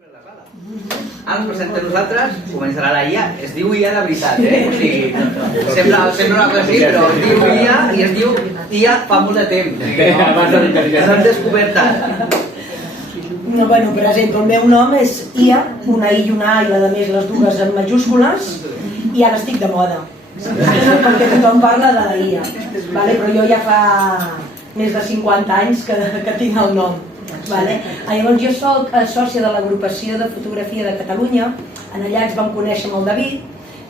Ara ens presentem nosaltres, començarà la IA, es diu IA de veritat, o sigui, sembla una cosa així, però es diu IA i es diu IA fa molt de temps, s'han descobert tant. No, bueno, presento, el meu nom és IA, una I i una A i la de més les dues en majúscules, i ara estic de moda, perquè tothom parla de la IA, però jo ja fa més de 50 anys que tinc el nom. Llavors jo soc sòcia de l'agrupació de fotografia de Catalunya, allà ens vam conèixer amb el David,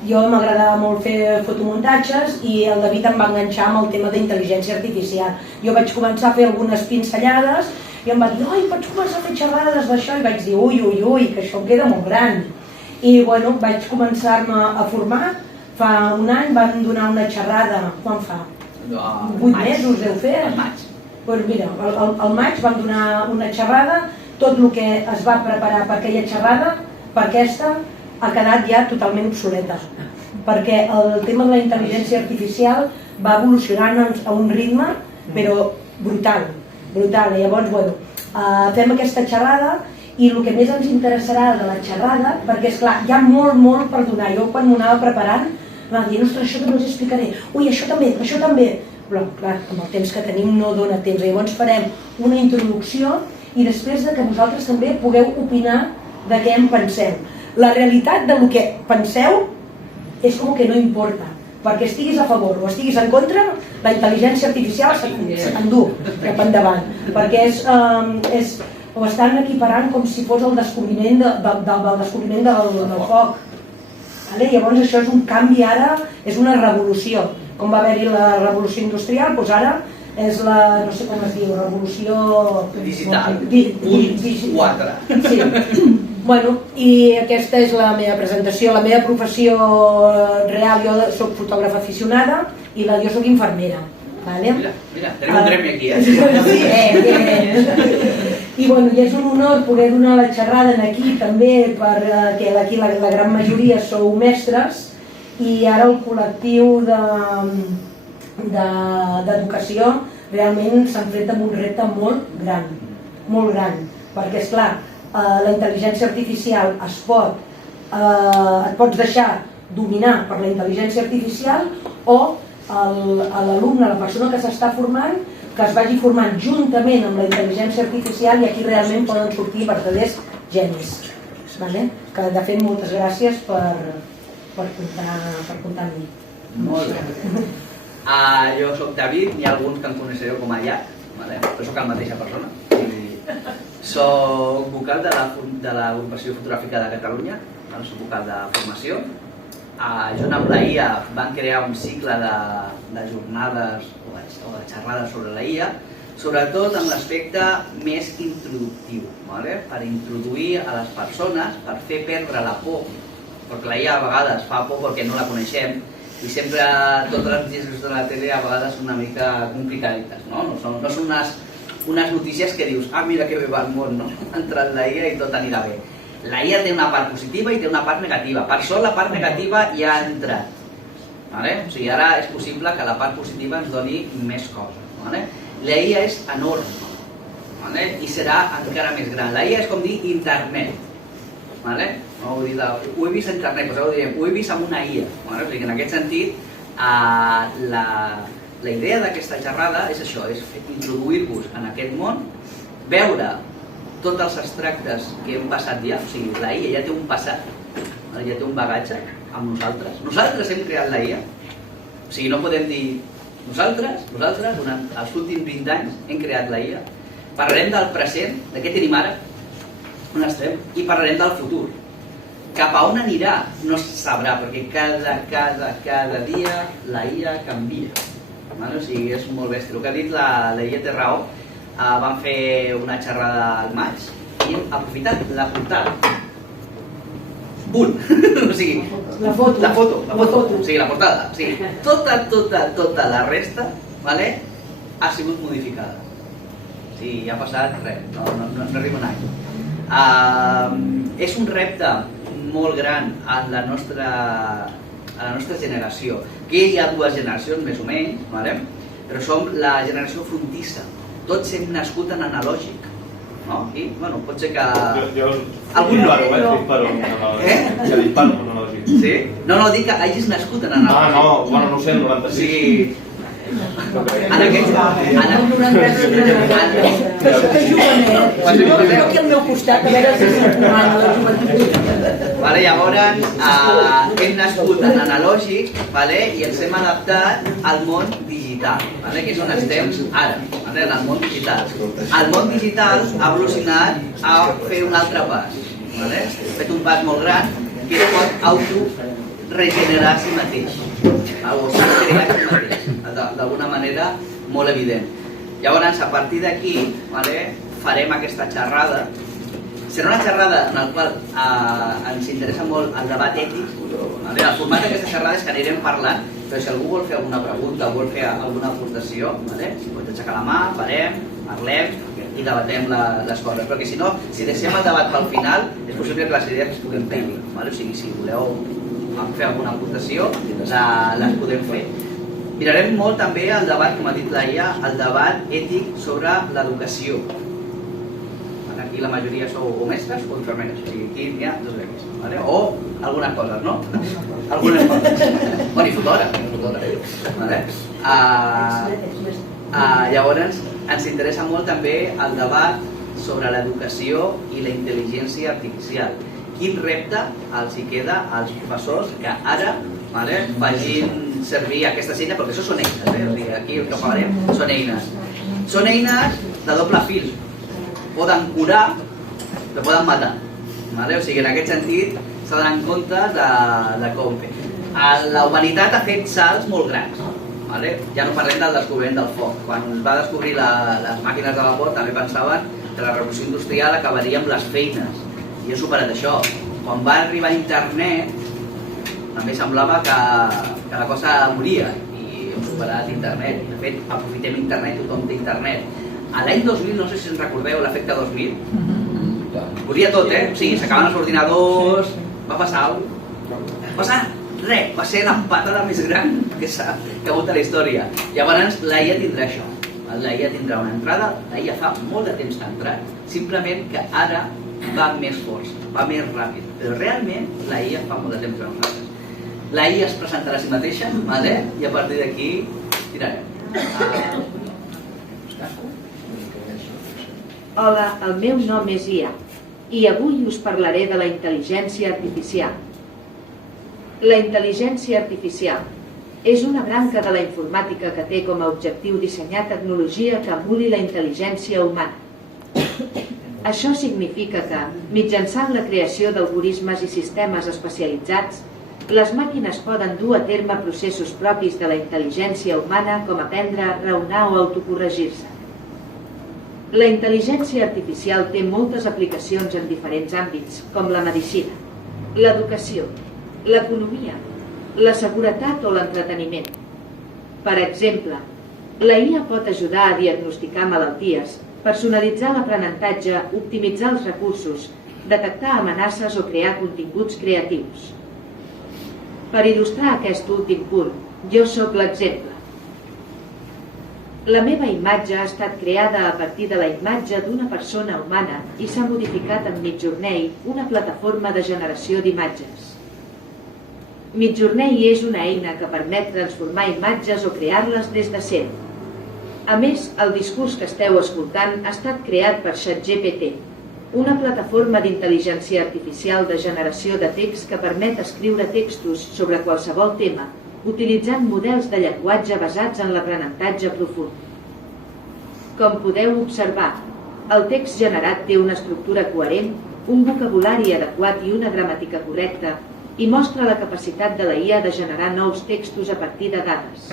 jo m'agradava molt fer fotomuntatges i el David em va enganxar amb el tema d'intel·ligència artificial. Jo vaig començar a fer algunes pinzellades i em va dir, oi, pots començar a fer xerrades d'això? I vaig dir, ui, que això em queda molt gran. I bueno, vaig començar-me a formar, fa un any vam donar una xerrada, quan fa? 8 mesos deu fer? Al maig. Doncs mira, al maig vam donar una xerrada, tot el que es va preparar per aquella xerrada, per aquesta, ha quedat ja totalment obsoleta. Perquè el tema de la intel·ligència artificial va evolucionant a un ritme, però brutal. Llavors, bueno, fem aquesta xerrada i el que més ens interessarà de la xerrada, perquè esclar, hi ha molt per donar. Jo quan m'ho anava preparant, m'ha dit, ostres, això també els explicaré, ui, això també. Però clar, amb el temps que tenim no dona temps. Llavors farem una introducció i després que vosaltres també pugueu opinar de què en penseu. La realitat del que penseu és com que no importa, perquè estiguis a favor o estiguis en contra, la intel·ligència artificial s'endú cap endavant, perquè ho estan equiparant com si fos el descobriment del foc. Llavors això és un canvi ara, és una revolució. Com va haver-hi la revolució industrial, doncs ara és la, no sé com es diu, revolució... Digital, 4. Sí. Bueno, i aquesta és la meva presentació. La meva professió real, jo soc fotògrafa aficionada i jo soc infermera. Mira, tenim un gremi aquí, I bueno, és un honor poder donar la xerrada aquí també, perquè aquí la gran majoria sou mestres i ara el col·lectiu d'educació realment s'ha enfrontat amb un repte molt gran, perquè esclar, la intel·ligència artificial et pots deixar dominar per la intel·ligència artificial o l'alumne, la persona que s'està formant, que es vagi formant juntament amb la intel·ligència artificial i aquí realment poden sortir verdaders genis. Que de fet moltes gràcies per comptar amb mi. Molt bé. Jo soc David, hi ha alguns que em coneixereu com a Llac, però soc la mateixa persona. Soc vocal de l'agrupació fotogràfica de Catalunya, soc vocal de formació. Junt amb la IA van crear un cicle de jornades o de xerrades sobre la IA, sobretot amb l'aspecte més introductiu, per introduir a les persones, per fer perdre la por, perquè la IA a vegades fa por perquè no la coneixem i sempre totes les notícies de la tele a vegades són una mica complicades, no són unes notícies que dius, mira que bé va el món, ha entrat la IA i tot anirà bé. La IA té una part positiva i té una part negativa. Per sort la part negativa ja ha entrat. O sigui, ara és possible que la part positiva ens doni més coses. La IA és enorme i serà encara més gran. La IA és com dir internet. Ho he vist a internet, ho he vist amb una IA. O sigui, en aquest sentit, la idea d'aquesta xerrada és això, és introduir-vos en aquest món, veure tots els extractes que hem passat ja, o sigui, la IA ja té un passat, ja té un bagatge amb nosaltres. Nosaltres hem creat la IA, o sigui, no podem dir nosaltres, durant els últims 20 anys hem creat la IA. Parlarem del present, de què tenim ara, on estem, i parlarem del futur. Cap a on anirà no es sabrà, perquè cada dia la IA canvia. O sigui, és molt bèstia. El que ha dit la IA té raó. Vam fer una xerrada al maig i hem aprofitat la portada. O sigui, la foto, o sigui, la portada. Tota la resta ha sigut modificada. O sigui, ha passat res, no arriba un any. És un repte molt gran a la nostra generació. Aquí hi ha dues generacions, més o menys, però som la generació frontissa. Tots hem nascut en analògic, no? I, bueno, pot ser que... Jo Algun no. Ja dic paro analògic. Sí? No, dic que hagis nascut en analògic. Ah, no, bueno, no ho sé, el 96. Sí. En aquest... El 93 que juganet. Jo aquí al meu costat, a veure si s'aturant la joventut. Llavors, hem nascut en analògic i ens hem adaptat al món digital, que és on estem ara, en el món digital. El món digital ha evolucionat a fer un altre pas. Ha fet un pas molt gran que es pot auto-regenerar a si mateix. O s'ha creat a si mateix, d'alguna manera molt evident. Llavors, a partir d'aquí, farem aquesta xerrada. Serà una xerrada en la qual ens interessa molt el debat ètic. El format d'aquesta xerrada és que anirem parlant, però si algú vol fer alguna pregunta o vol fer alguna aportació, pot aixecar la mà, parlem i debatem les coses. Perquè si no, si deixem el debat pel final, és possible que les idees es puguem perdre. O sigui, si voleu fer alguna aportació, les podem fer. Mirarem molt també el debat, com ha dit Laia, el debat ètic sobre l'educació. Aquí la majoria sou o mestres o infermeres, o sigui, aquí n'hi ha dos beques, o algunes coses, no? Algunes coses. O ni fotògraf. Llavors, ens interessa molt també el debat sobre l'educació i la intel·ligència artificial. Quin repte els hi queda als professors que ara facin servir aquestes eines, perquè això són eines, aquí el que parlarem són eines. Són eines de doble fil. Poden curar, però poden matar. O sigui, en aquest sentit, s'ha d'anar en compte de com fer. La humanitat ha fet salts molt grans. Ja no parlem del descobriment del foc. Quan es va descobrir les màquines de vapor, també pensaven que la revolució industrial acabaria amb les feines. I hem superat això. Quan va arribar internet, també semblava que la cosa moria. I hem superat internet. De fet, aprofitem internet, tothom té internet. A l'any 2000, no sé si ens recordeu l'efecte 2000, moria tot, o sigui, s'acaben els ordinadors, va passar alguna cosa. Va passar res, va ser la patada més gran que ha hagut a la història. Llavors, l'AIA tindrà això, l'AIA tindrà una entrada, l'AIA fa molt de temps que ha entrat, simplement que ara va més força, va més ràpid, però realment l'AIA fa molt de temps que nosaltres. L'AIA es presentarà a si mateixa, i a partir d'aquí tirarem. Hola, el meu nom és Ia i avui us parlaré de la intel·ligència artificial. La intel·ligència artificial és una branca de la informàtica que té com a objectiu dissenyar tecnologia que emuli la intel·ligència humana. Això significa que, mitjançant la creació d'algorismes i sistemes especialitzats, les màquines poden dur a terme processos propis de la intel·ligència humana com aprendre, raonar o autocorregir-se. La intel·ligència artificial té moltes aplicacions en diferents àmbits, com la medicina, l'educació, l'economia, la seguretat o l'entreteniment. Per exemple, la IA pot ajudar a diagnosticar malalties, personalitzar l'aprenentatge, optimitzar els recursos, detectar amenaces o crear continguts creatius. Per il·lustrar aquest últim punt, jo sóc l'exemple. La meva imatge ha estat creada a partir de la imatge d'una persona humana i s'ha modificat en Midjourney, una plataforma de generació d'imatges. Midjourney és una eina que permet transformar imatges o crear-les des de zero. A més, el discurs que esteu escoltant ha estat creat per ChatGPT, una plataforma d'intel·ligència artificial de generació de text que permet escriure textos sobre qualsevol tema, utilitzant models de llenguatge basats en l'aprenentatge profund. Com podeu observar, el text generat té una estructura coherent, un vocabulari adequat i una gramàtica correcta, i mostra la capacitat de la IA de generar nous textos a partir de dades.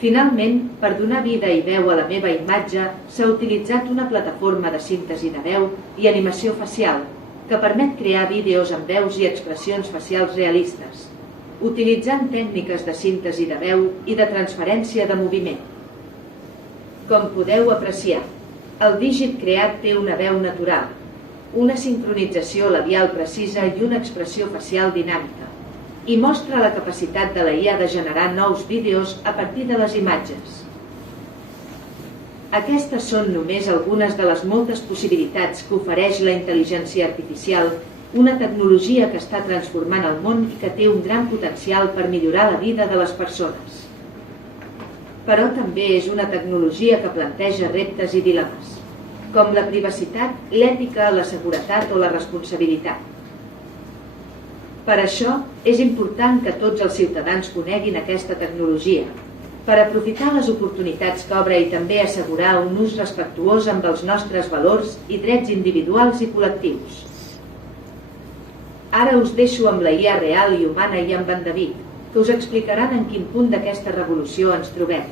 Finalment, per donar vida i veu a la meva imatge, s'ha utilitzat una plataforma de síntesi de veu i animació facial, que permet crear vídeos amb veus i expressions facials realistes, utilitzant tècniques de síntesi de veu i de transferència de moviment. Com podeu apreciar, el dígit creat té una veu natural, una sincronització labial precisa i una expressió facial dinàmica, i mostra la capacitat de la IA de generar nous vídeos a partir de les imatges. Aquestes són només algunes de les moltes possibilitats que ofereix la intel·ligència artificial, una tecnologia que està transformant el món i que té un gran potencial per millorar la vida de les persones. Però també és una tecnologia que planteja reptes i dilemes, com la privacitat, l'ètica, la seguretat o la responsabilitat. Per això, és important que tots els ciutadans coneguin aquesta tecnologia, per aprofitar les oportunitats que obre i també assegurar un ús respectuós amb els nostres valors i drets individuals i col·lectius. Ara us deixo amb la IA real i humana i amb en David, que us explicaran en quin punt d'aquesta revolució ens trobem.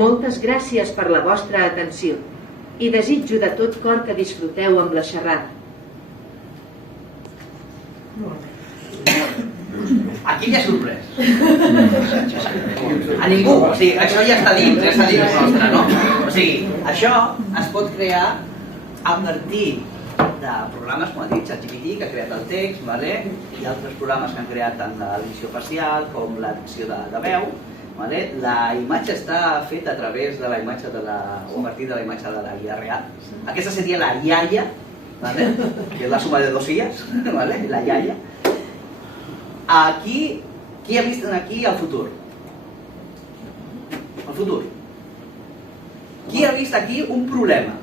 Moltes gràcies per la vostra atenció i desitjo de tot cor que disfruteu amb la xerrada. Aquí m'ha sorprès. A ningú, o sigui, això ja està dins nostre, no? O sigui, això es pot crear a partir de programes, com ha dit, ChatGPT, que ha creat el text, i altres programes que han creat tant l'edició facial com l'edició de veu. La imatge està feta a través de la imatge o a partir de la imatge de la IA real. Aquesta seria la iaia, que és la suma de dos ies, la iaia. Aquí, qui ha vist aquí el futur? El futur. Qui ha vist aquí un problema?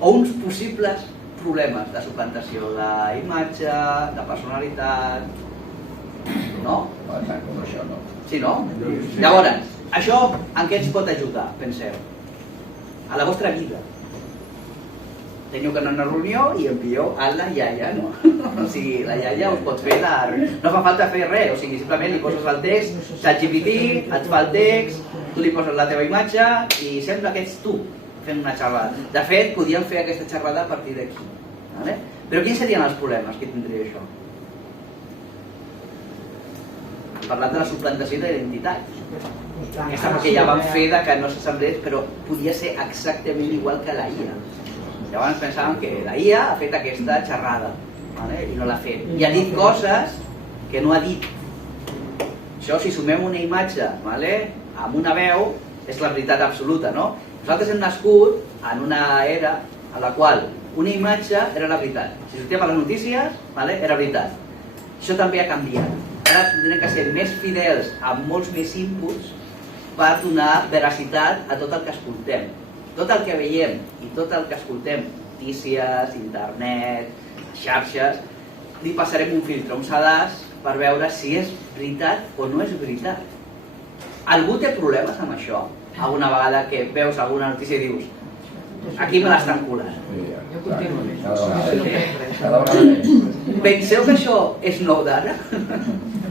O uns possibles problemes de suplantació d'imatge, de personalitat... No? Sí, no? Llavors, això en què ens pot ajudar, penseu? A la vostra vida. Teniu que anar a una reunió i envieu a la iaia, no? O sigui, la iaia us pot fer la... No fa falta fer res, o sigui, simplement li poses el text, ChatGPT, et fa el text, tu li poses la teva imatge i sembla que ets tu fent una xerrada. De fet, podíem fer aquesta xerrada a partir d'aquí. Però quins serien els problemes que tindria això? Hem parlat de la suplantació d'identitat. Aquesta perquè ja vam fer que no s'assemblés, però podia ser exactament igual que la IA. Llavors pensàvem que la IA ha fet aquesta xerrada i no l'ha fet. I ha dit coses que no ha dit. Això, si sumem una imatge amb una veu, és la veritat absoluta, no? Nosaltres hem nascut en una era en la qual una imatge era la veritat. Si sortíem a les notícies, era veritat. Això també ha canviat. Ara tindrem que ser més fidels amb molts més inputs per donar veracitat a tot el que escoltem. Tot el que veiem i tot el que escoltem, notícies, internet, xarxes, li passarem un filtre, un sedàs, per veure si és veritat o no és veritat. Algú té problemes amb això? Alguna vegada que veus alguna notícia i dius aquí me l'estan colant. Penseu que això és nou d'ara?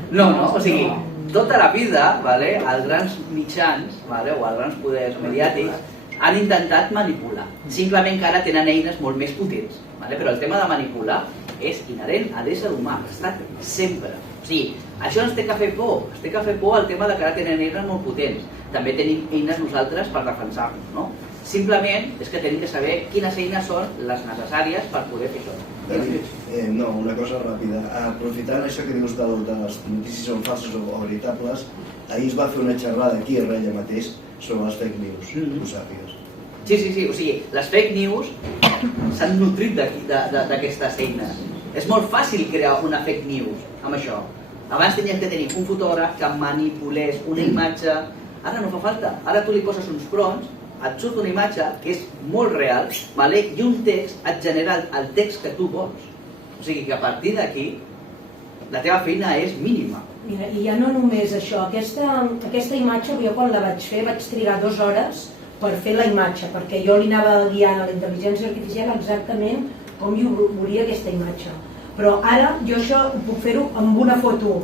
No, no? O sigui, tota la vida, els grans mitjans o els grans poders mediàtics han intentat manipular. Simplement que ara tenen eines molt més potents. Però el tema de manipular és inherent a l'ésser humà, ha estat sempre. O sigui, això ens té que fer por. Ens té que fer por el tema de que ara tenen eines molt potents. També tenim eines nosaltres per defensar-nos, no? Simplement és que tenim que saber quines eines són les necessàries per poder fer això. No, una cosa ràpida. Aprofitant això que dius de les notícies són falses o veritables, ahir es va fer una xerrada aquí a Reia mateix sobre les fake news, que ho sàpigues. Sí, o sigui, les fake news s'han nutrit d'aquestes eines. És molt fàcil crear una fake news amb això. Abans tenies que tenir un fotògraf que manipulés una imatge, ara no fa falta. Ara tu li poses uns prompts, et surt una imatge que és molt real i un text et genera el text que tu vols. O sigui que a partir d'aquí la teva feina és mínima. Mira, i ja no només això, aquesta imatge jo quan la vaig fer vaig trigar 2 hores per fer la imatge, perquè jo li anava guiant a la intel·ligència artificial exactament com jo volia aquesta imatge. Però ara jo això puc fer-ho amb una foto.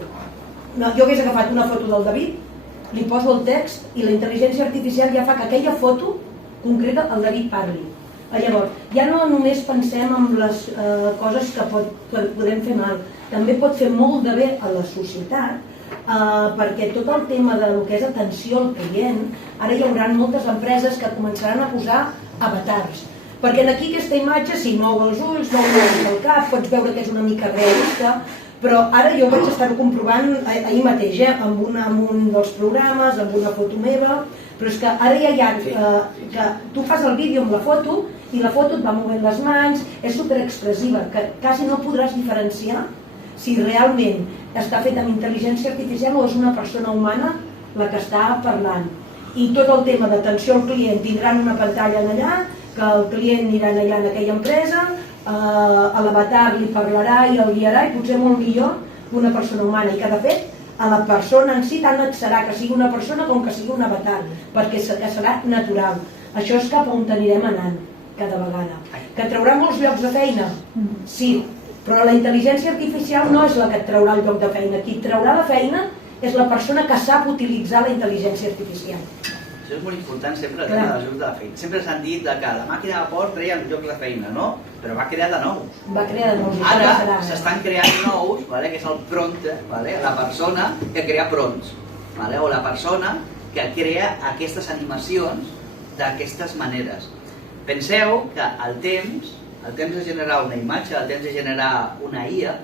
Jo hagués agafat una foto del David, li poso el text i la intel·ligència artificial ja fa que aquella foto concreta el David parli. Llavors, ja no només pensem en les coses que podem fer mal, també pot fer molt de bé a la societat, perquè tot el tema del que és atenció al client, ara hi haurà moltes empreses que començaran a posar avatars. Perquè aquí aquesta imatge, si mou els ulls, mou el cap, pots veure que és una mica realista, Però ara jo vaig estar comprovant ahir mateix, amb un dels programes, amb una foto meva, però és que ara ja hi ha que tu fas el vídeo amb la foto i la foto et va movent les mans, és superexpressiva, que quasi no podràs diferenciar si realment està fet amb intel·ligència artificial o és una persona humana la que està parlant. I tot el tema d'atenció al client, tindran una pantalla allà, que el client anirà allà en aquella empresa, a l'avatar li parlarà i el guiarà, i potser molt millor que una persona humana, i que de fet a la persona en si tant et serà que sigui una persona com que sigui un avatar, perquè serà natural. Això és cap on anirem anant cada vegada. Que traurà molts llocs de feina? Sí, però la intel·ligència artificial no és la que et traurà el lloc de feina. Qui et traurà la feina és la persona que sap utilitzar la intel·ligència artificial. Això és molt important sempre, el tema dels llocs de la feina. Sempre s'han dit que la màquina de vapor treia llocs de feina, no? Però va crear de nous. Va crear de nous. Ara s'estan creant nous, que és el prompter, la persona que crea prompts, o la persona que crea aquestes animacions d'aquestes maneres. Penseu que el temps de generar una imatge, el temps de generar una IA,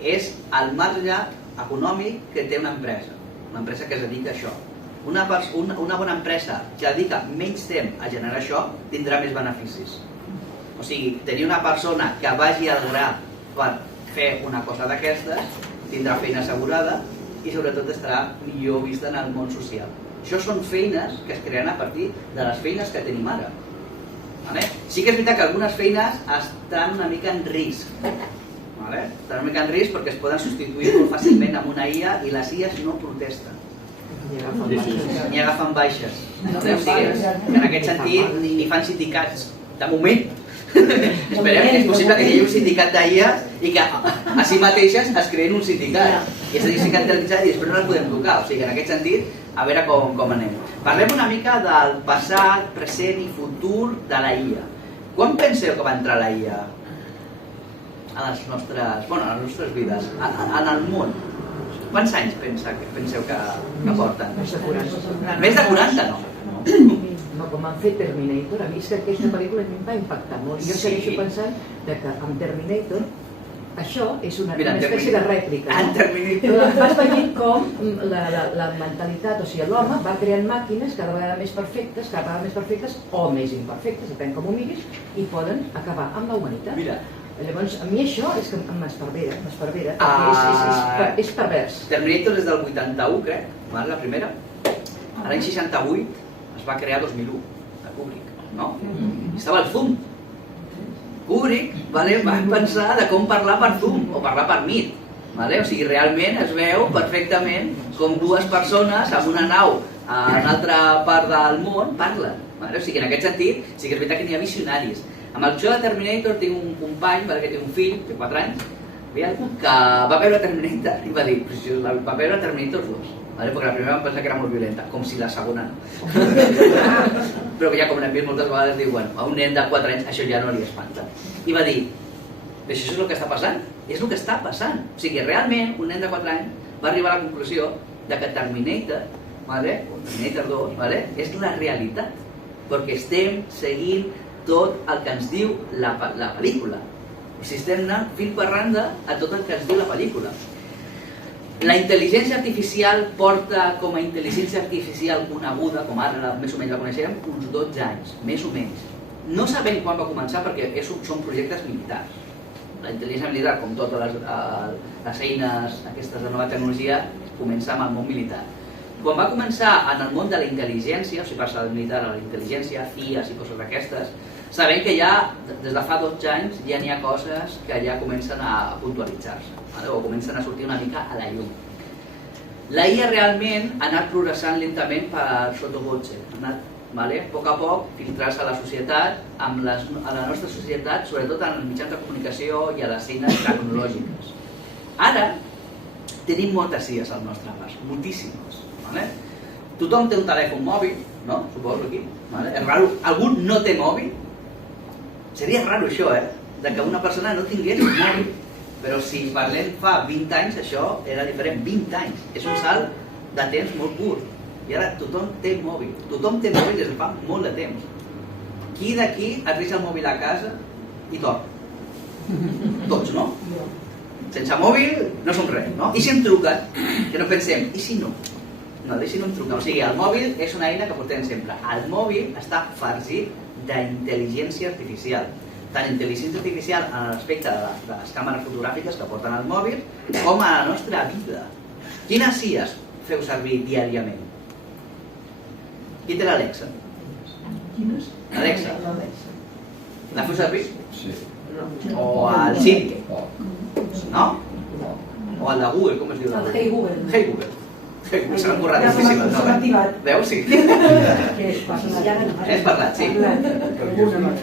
és el marge econòmic que té una empresa que es dedica a això. Una bona empresa que dedica menys temps a generar això tindrà més beneficis. O sigui, tenir una persona que vagi al gra per fer una cosa d'aquestes tindrà feina assegurada i sobretot estarà millor vista en el món social. Això són feines que es crearan a partir de les feines que tenim ara. Sí que és veritat que algunes feines estan una mica en risc. Estan una mica en risc perquè es poden substituir molt fàcilment amb una IA i les IAs no protesten. Ni agafen baixes. En aquest sentit, ni fan sindicats. De moment. Esperem que és possible que hi hagi un sindicat d'IA i que a si mateixes es creïn un sindicat. I és a dir, sindicalitzat i després no les podem tocar. O sigui, en aquest sentit, a veure com anem. Parlem una mica del passat, present i futur de la IA. Quan penseu que va entrar la IA a les nostres vides, en el món? Quants anys penseu que porten? Més de 40. Més de 40, no? No, com han fet Terminator, a mi és que aquesta pel·lícula a mi em va impactar molt. Jo segueixo pensant que amb Terminator això és una espècie de rèplica. En Terminator. Vas veient com la mentalitat, o sigui, l'home va creant màquines cada vegada més perfectes o més imperfectes, depèn com ho miris, i poden acabar amb la humanitat. Mira. Llavors, a mi això és que m'esparvera, perquè és pervers. Terminator és del 81, crec, la primera. L'any 68 es va crear 2001, de Kubrick, no? Estava al Zoom. Kubrick va pensar de com parlar per Zoom o parlar per Meet. O sigui, realment es veu perfectament com dues persones amb una nau a una altra part del món parlen. O sigui, en aquest sentit, sí que és veritat que n'hi ha visionaris. Amb el show de Terminator tinc un company, que té un fill, té 4 anys, que va veure Terminator i va dir, va veure Terminator 2, perquè la primera vam pensar que era molt violenta, com si la segona no. Però que ja com n'hem vist moltes vegades diuen, a un nen de 4 anys això ja no li espanta. I va dir, això és el que està passant? És el que està passant. O sigui, realment un nen de 4 anys va arribar a la conclusió de que Terminator, Terminator 2, és la realitat, perquè estem seguint tot el que ens diu la pel·lícula. O sigui, estem anant fil per randa a tot el que ens diu la pel·lícula. La intel·ligència artificial porta com a intel·ligència artificial coneguda, com ara més o menys la coneixem, uns 12 anys, més o menys. No sabem quan va començar perquè són projectes militars. La intel·ligència militar, com totes les eines aquestes de nova tecnologia, comença amb el món militar. Quan va començar en el món de la intel·ligència, o sigui, passa del militar a la intel·ligència, CIAs i coses d'aquestes, sabem que ja, des de fa 12 anys, ja n'hi ha coses que ja comencen a puntualitzar-se, o comencen a sortir una mica a la llum. La IA realment ha anat progressant lentament per sottovoce, ha anat, a poc a poc, filtrar-se a la societat, a la nostra societat, sobretot en els mitjans de comunicació i a les eines tecnològiques. Ara, tenim moltes IAs al nostre abast, moltíssimes. Tothom té un telèfon mòbil, no? Suposo aquí. És raro. Algú no té mòbil? Seria raro això, de que una persona no tingués un mòbil. Però si parlem fa 20 anys, això era diferent. 20 anys. És un salt de temps molt curt. I ara tothom té mòbil. Tothom té mòbil des de fa molt de temps. Qui d'aquí et deixa el mòbil a casa i tot? Tots, no? Sense mòbil no som res, no? I si em truquen, que no pensem, i si no? No, i si no em truquen? O sigui, el mòbil és una eina que portem sempre. El mòbil està farcit d'intel·ligència artificial. Tant intel·ligència artificial en l'aspecte de les càmeres fotogràfiques que porten al mòbil, com a la nostra vida. Quines IAs feu servir diàriament? Qui té l'Alexa? Alexa. La feu servir? Sí. O el Siri? No? O el de Google, com es diu? El Hey Google. Hey Google. S'han curradíssim el nom. Veus? Sí. Has parlat, sí.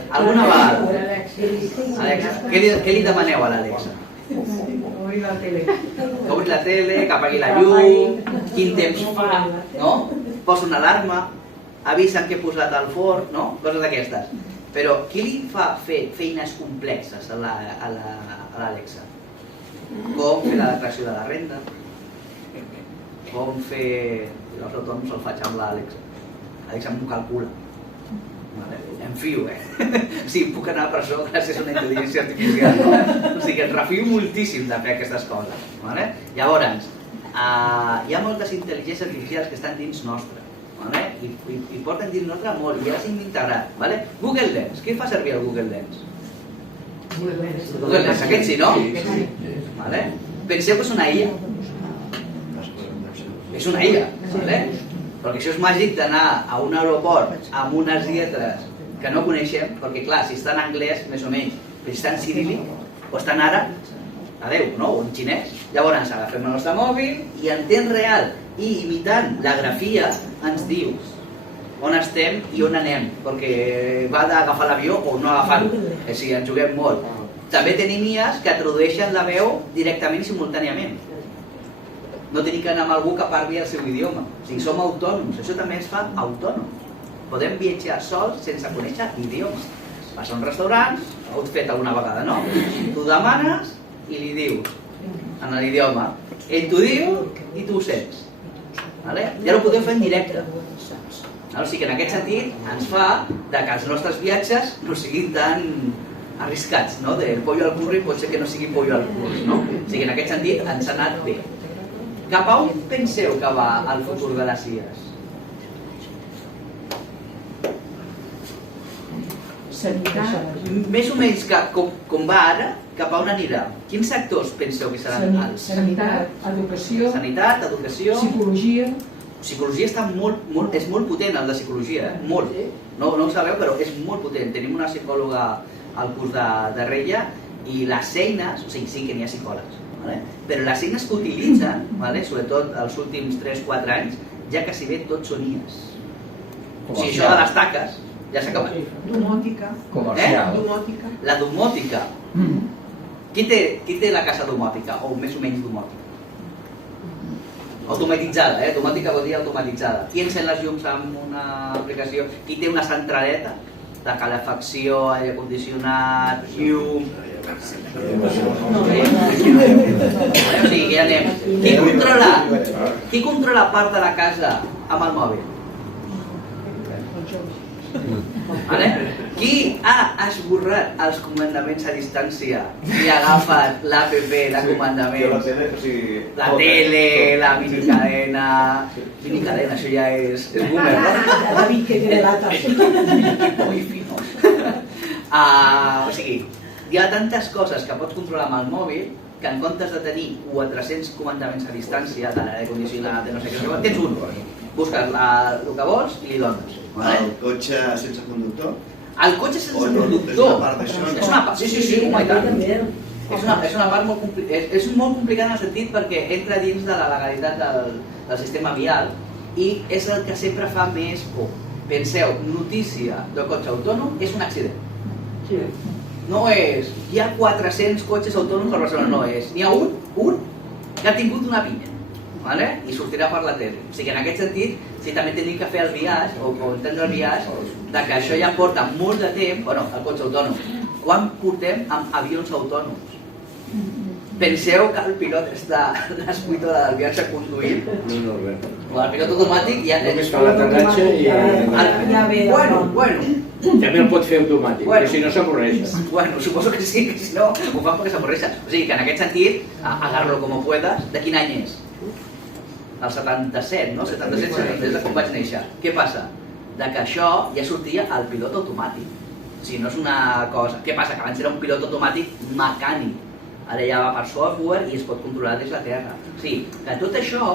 Alguna vegada. Alexa, què li demaneu a l'Alexa? Obrir la tele. Que obri la tele, que apagui la llum, quin temps fa, no? Posa una alarma, avisa que he posat al forn, no? Coses d'aquestes. Però qui li fa fer feines complexes a l'Alexa? Com fer la declaració de la renda, com fer... Els autònoms el faig amb l'Alexa. L'Alexa m'ho calcula. Em fio, O sigui, puc anar a presó gràcies a una intel·ligència artificial. O sigui, em refio moltíssim de fer aquestes coses. Llavors, hi ha moltes intel·ligències artificials que estan dins nostre. I porten dins nostre molt, i ja les hem integrat. Google Lens, qui fa servir el Google Lens? Google Lens, aquest sí, no? Penseu que és una IA. És una IA, perquè això és màgic d'anar a un aeroport amb unes lletres que no coneixem, perquè clar, si està en anglès, més o menys, però si està en ciríl·lic, o està en àrab, adeu, no? O en xinès. Llavors agafem el nostre mòbil i en temps real i imitant la grafia ens diu on estem i on anem, perquè va d'agafar l'avió o no agafar-lo. O sigui, ens juguem molt. També tenim IAs que tradueixen la veu directament i simultàniament. No tenim que anar amb algú que parli el seu idioma. O sigui, som autònoms. Això també ens fa autònoms. Podem viatjar sols sense conèixer l'idioma. Vas a un restaurant, ho has fet alguna vegada, no? Tu demanes i li dius en l'idioma. Ell t'ho diu i tu ho sents. Ja ho podeu fer en directe. O sigui que en aquest sentit ens fa que els nostres viatges no siguin tan arriscats, no? Del pollo al curri pot ser que no sigui pollo al curri, no? O sigui que en aquest sentit ens ha anat bé. Cap a on penseu que va el futur de les IAs? Més o menys com va ara, cap a on anirà? Quins sectors penseu que seran els? Sanitat, educació, psicologia. Psicologia és molt potent, el de psicologia, molt. No ho sabeu, però és molt potent. Tenim una psicòloga al curs de Reia i les eines, o sigui, sí que n'hi ha psicòlegs, però les eines que utilitzen, sobretot els últims 3-4 anys, ja quasi bé tots són IAs. O sigui, això de les taques ja s'ha acabat. Domòtica. Comercial. La domòtica. Qui té la casa domòtica, o més o menys domòtica? Automatitzada, domòtica vol dir automatitzada. Qui encén les llums amb una aplicació? Qui té una centraleta de calefacció, aire condicionat, llum... O sigui, que ja anem. Qui controla part de la casa amb el mòbil? Qui ha esborrat els comandaments a distància i ha agafat l'APP de comandaments? La tele, la minicadena... Minicadena, això ja és boomer, no? La Vicky de latas. O sigui, hi ha tantes coses que pots controlar amb el mòbil que en comptes de tenir 400 comandaments a distància, de l'aire condicionat, de no sé què, tens un. Busques el que vols i li dones. El cotxe sense conductor? El cotxe sense conductor. És una part d'això? És una part, sí, home, i tant. És una part molt complicada. És molt complicada en el sentit perquè entra dins de la legalitat del sistema vial i és el que sempre fa més por. Penseu, notícia del cotxe autònom és un accident. No és, hi ha 400 cotxes autònoms a Barcelona, no és. N'hi ha un que ha tingut una pinya. I sortirà per la tele. O sigui que en aquest sentit, si també tenim que fer el biaix, o entendre el biaix, que això ja porta molt de temps, bueno, el cotxe autònom. Quan portem amb avions autònoms? Penseu que el pilot està l'escuitora del viatge conduint. No, res. El pilot automàtic ja... Només fa l'aterratge i... Bueno. També el pot fer automàtic, però si no s'avorreix. Bueno, suposo que sí, que si no ho fan perquè s'avorreixen. O sigui que en aquest sentit, agarro como puedas, de quin any és? El 77, no? 77, 73, quan vaig néixer. Què passa? De que això ja sortia al pilot automàtic. O sigui, no és una cosa... Què passa? Que abans era un pilot automàtic mecànic. Ara ja va per software i es pot controlar des de la terra. O sigui, que tot això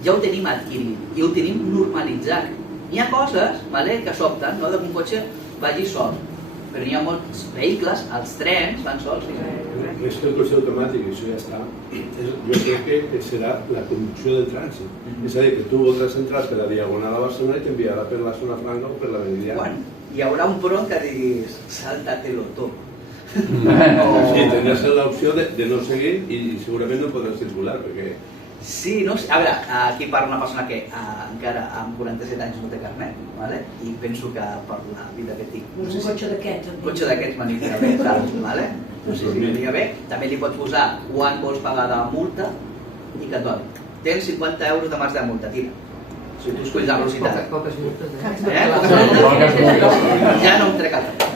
ja ho tenim adquirit i ho tenim normalitzat. Hi ha coses que sobten, que un cotxe vagi sol, però hi ha molts vehicles, els trens van sols. Més que el cotxe automàtic, això ja està. Jo crec que serà la conducció del trànsit. És a dir, que tu voldràs entrar per la Diagonal a Barcelona i t'enviarà per la zona franca o per la Meridiana. Bueno, hi haurà un pront que diguis, salta-te-lo tot. Sí, tindràs l'opció de no seguir i segurament no podràs circular, perquè... Sí, no sé. A veure, aquí parla una persona que encara amb 47 anys no té carnet, i penso que per la vida que tinc... Un cotxe d'aquests. Un cotxe d'aquests m'aniria bé, saps? No sé si m'aniria bé. També li pots posar quan vols pagar de multa i que et doni. Tens 50 euros de marge de multa, tira. Si tu escolls la velocitat. Poques multes, Ja no em trec altre.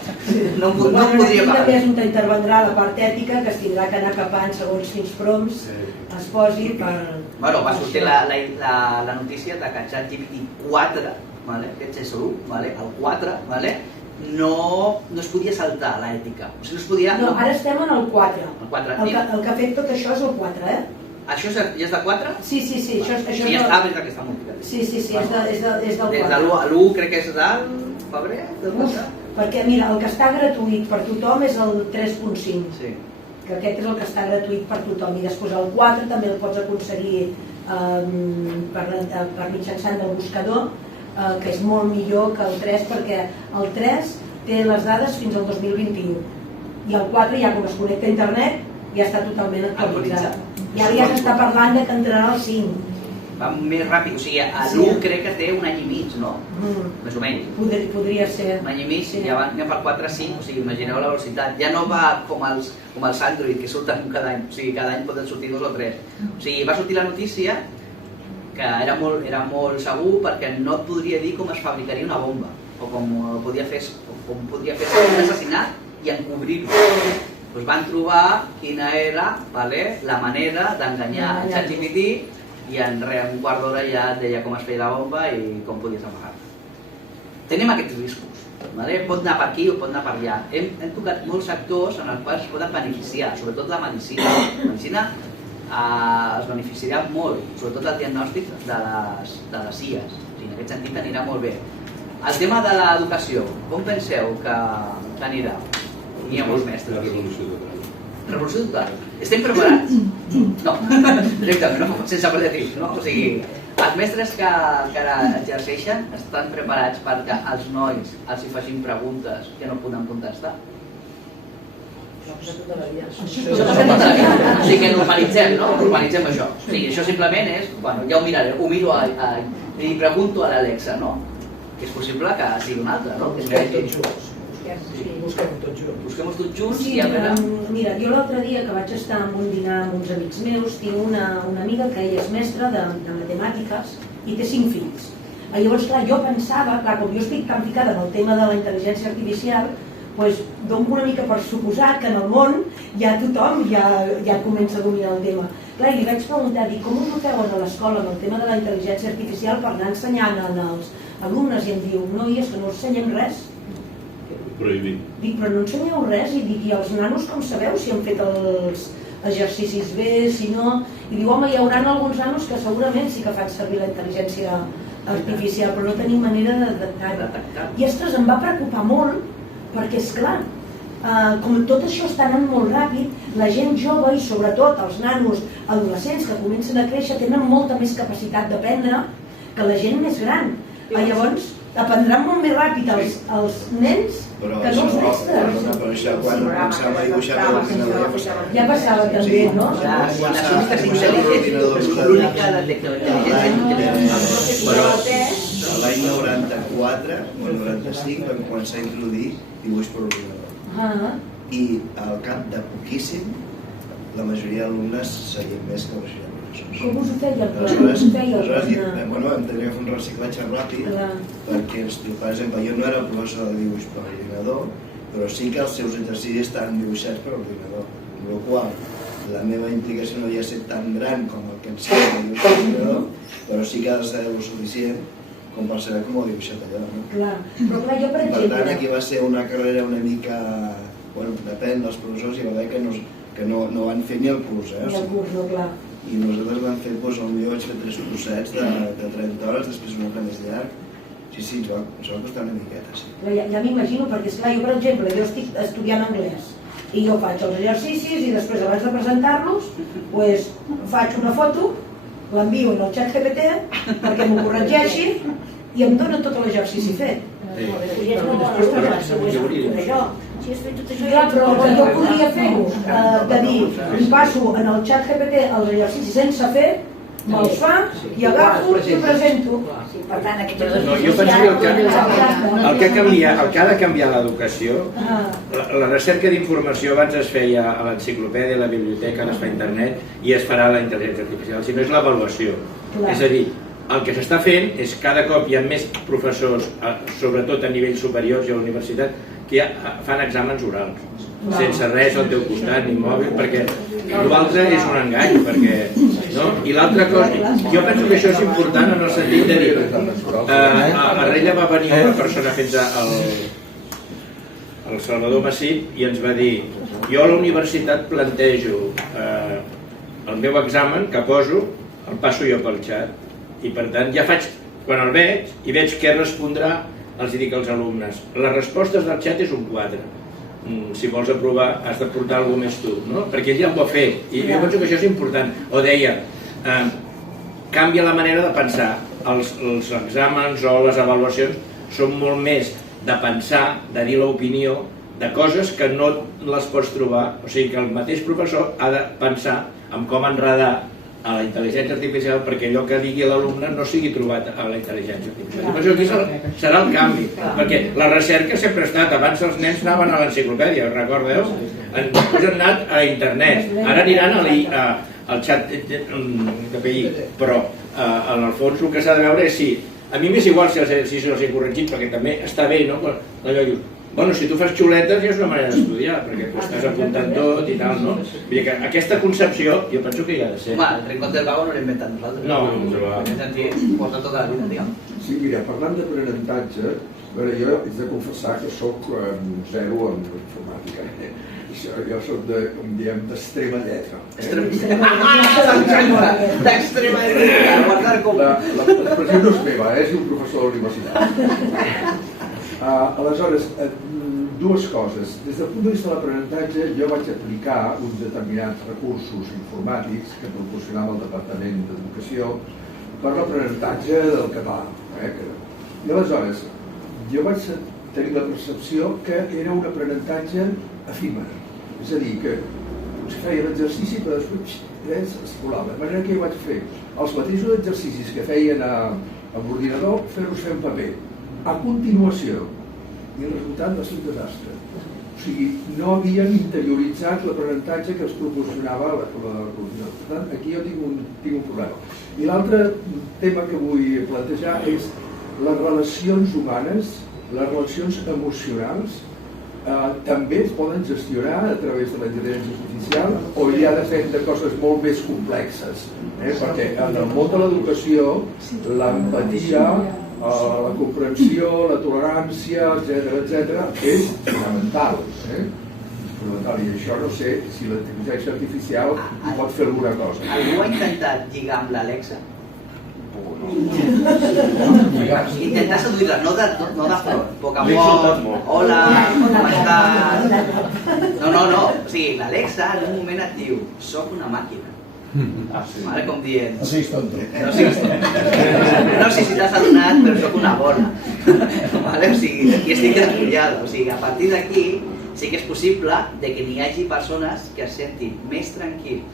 No em podria pagar. També és on intervendrà la part ètica, que es tindrà que anar capant segons quins prompts es posi per... Bueno, va sortir la notícia de que ChatGPT 4, aquest és l'1, el 4, no es podia saltar l'ètica. O sigui, no es podia... No, ara estem en el 4. El 4. El que ha fet tot això és el 4, eh? Això ja és de 4? Sí. Sí, ja està, des d'aquesta música. Sí, és del 4. Des de l'1 crec que és del febrer, del 4. Perquè mira, el que està gratuït per tothom és el 3.5. Sí. Que aquest és el que està gratuït per tothom. I després el 4 també el pots aconseguir per mitjançant del buscador, que és molt millor que el 3, perquè el 3 té les dades fins al 2021. I el 4 ja com es connecta a internet ja està totalment actualitzat. I ara ja s'està parlant de que entrarà al 5. Va més ràpid, o sigui, l'1 crec que té un any i mig, no? Més o menys. Podria ser. Un any i mig, ja van per 4 a 5, o sigui, imagineu la velocitat. Ja no va com els Android, que surten cada any, o sigui, cada any poden sortir 2 o 3. O sigui, va sortir la notícia que era molt segur perquè no et podria dir com es fabricaria una bomba, o com podria fer un assassinat i encobrir-ho. Doncs van trobar quina era la manera d'enganyar el ChatGPT i en un quart d'hora ja et deia com es feia la bomba i com podies amagar-la. Tenim aquests riscos. Pot anar per aquí o pot anar per allà. Hem tocat molts sectors en els quals es poden beneficiar, sobretot la medicina. La medicina es beneficiarà molt, sobretot el diagnòstic de les IAs. En aquest sentit anirà molt bé. El tema de l'educació, com penseu que anirà? N'hi ha molts mestres. La revolució total. Revolució total. Estem preparats? No, directament, sense pal·liatius, no? O sigui, els mestres que ara exerceixen estan preparats perquè els nois els hi facin preguntes que no poden contestar? O sigui que normalitzem, no? Normalitzem això. O sigui, això simplement és, bueno, ja ho miraré, ho miro, li pregunto a l'Alexa, no? Que és possible que sigui un altre, no? Busquem-ho tots junts. Busquem-ho tots junts i a veure... Mira, jo l'altre dia que vaig estar en un dinar amb uns amics meus, tinc una amiga que ella és mestra de matemàtiques i té 5 fills. Llavors, clar, jo pensava, clar, com jo estic tan ficada en el tema de la intel·ligència artificial, doncs dono una mica per suposar que en el món ja tothom ja comença a dominar el tema. Clar, i li vaig preguntar, com ho noteu a l'escola amb el tema de la intel·ligència artificial per anar ensenyant als alumnes? I em diu, no, i és que no ensenyem res. Prohibit. Dic, però no ensenyeu res? I dic, i els nanos com sabeu si han fet els exercicis bé, si no? I diu, home, hi haurà alguns nanos que segurament sí que fan servir la intel·ligència artificial, però no tenim manera de detectar. I ostres, em va preocupar molt, perquè és clar, com tot això està anant molt ràpid, la gent jove i sobretot els nanos adolescents que comencen a créixer tenen molta més capacitat d'aprendre que la gent més gran. Llavors, aprendran molt més ràpid els nens que no els mestres. Però això, quan començàvem a dibuixar a l'ordinador ja passava. Ja passava també, no? Quan les úniques intel·ligents, l'única de intel·ligència. Però l'any 94 o el 95 vam començar a introduir dibuix per ordinador. I al cap de poquíssim la majoria d'alumnes seien més que la majoria de professors. Com us ho feia? Vam tenir que fer un reciclatge ràpid perquè, per exemple, jo no era professor de dibuix per ordinador, però sí que els seus exercicis estaven dibuixats per ordinador, amb la qual la meva implicació no havia estat tan gran com el que em sembla de dibuix per ordinador, però sí que ha de ser el suficient com per saber com ho he dibuixat allò. Clar, però clar, jo per exemple... Per tant, aquí va ser una carrera una mica... Bueno, depèn dels professors, hi va haver que no van fer ni el curs, Ni el curs, no, clar. I nosaltres vam fer, doncs, potser vaig fer 3 cursets de 30 hores, després un altre més llarg. Sí, ens va costar una miqueta, sí. Ja m'imagino, perquè esclar, jo per exemple, jo estic estudiant anglès i jo faig els exercicis i després abans de presentar-los faig una foto, l'envio en el xat GPT perquè m'ho corregeixi i em dona tot l'exercici fet. I després això. Clar, però jo podria fer-ho, de dir, li passo en el xat GPT els exercicis sense fer, me'ls fa i agafo i presento. Per tant, No, jo penso que el que ha de canviar l'educació, la recerca d'informació abans es feia a l'enciclopèdia, a la biblioteca, ara es fa a internet i es farà a la intel·ligència artificial, si no és l'avaluació. És a dir, el que s'està fent és cada cop hi ha més professors, sobretot a nivell superior i a la universitat, que fan exàmens orals, sense res al teu costat, ni mòbil, perquè l'altre és un engany, i l'altra cosa, jo penso que això és important en el sentit de dir, a Rella va venir una persona fins al Salvador Massip i ens va dir, jo a la universitat plantejo el meu examen que poso, el passo jo pel xat, i per tant ja faig, quan el veig i veig què respondrà, els dic als alumnes, les respostes del xat és un 4, si vols aprovar has de portar alguna més tu, perquè ell ja ho va fer i jo penso que això és important. O deia, canvia la manera de pensar, els exàmens o les avaluacions són molt més de pensar, de dir l'opinió de coses que no les pots trobar, o sigui que el mateix professor ha de pensar en com enredar a la intel·ligència artificial perquè allò que digui l'alumne no sigui trobat a la intel·ligència artificial. Per això aquí serà el canvi, perquè la recerca sempre ha estat, abans els nens anaven a l'enciclopèdia, recordeu? Després han anat a internet, ara aniran al xat d'API, però en el fons el que s'ha de veure és si, a mi m'és igual si els he corregit, perquè també està bé, no? Allò dius, bueno, si tu fas xuletes ja és una manera d'estudiar, perquè tu estàs apuntant tot i tal, no? Vull dir que aquesta concepció jo penso que hi ha de ser. Home, el rincón del vago no l'hem inventat nosaltres. No, en aquest sentit, porta tota la vida, diguem. Sí, mira, parlant d'aprenentatge, jo haig de confessar que soc zero en informàtica. Jo soc d'extrema lletra. D'extrema lletra, guardar com... L'expressió no és meva, és un professor de la universitat. Aleshores, dues coses. Des del punt de vista de l'aprenentatge, jo vaig aplicar uns determinats recursos informàtics que proporcionava el Departament d'Educació per l'aprenentatge del català. I aleshores, jo vaig tenir la percepció que era un aprenentatge efímer. És a dir, que potser feia l'exercici però després es volava. De manera que jo vaig fer els mateixos exercicis que feien amb l'ordinador, fer-los fer en paper. A continuació, i el resultat va ser un desastre. O sigui, no havien interioritzat l'aprenentatge que els proporcionava l'ordinador. Per tant, aquí jo tinc un problema. I l'altre tema que vull plantejar és les relacions humanes, les relacions emocionals, també es poden gestionar a través de la intel·ligència artificial o ja depèn de coses molt més complexes, perquè en el món de l'educació l'empatia, la comprensió, la tolerància, etc., és fonamental. I això no sé si la intel·ligència artificial pot fer alguna cosa. Algú ha intentat lligar amb l'Alexa? Intentar seduir-la, no de front, Pokémon, hola, com estàs? No, o sigui, l'Alexa en un moment et diu, soc una màquina. Com dient... No siguis tonto. No sé si t'has adonat, però soc una bona. I estic despullada. A partir d'aquí sí que és possible que n'hi hagi persones que es sentin més tranquils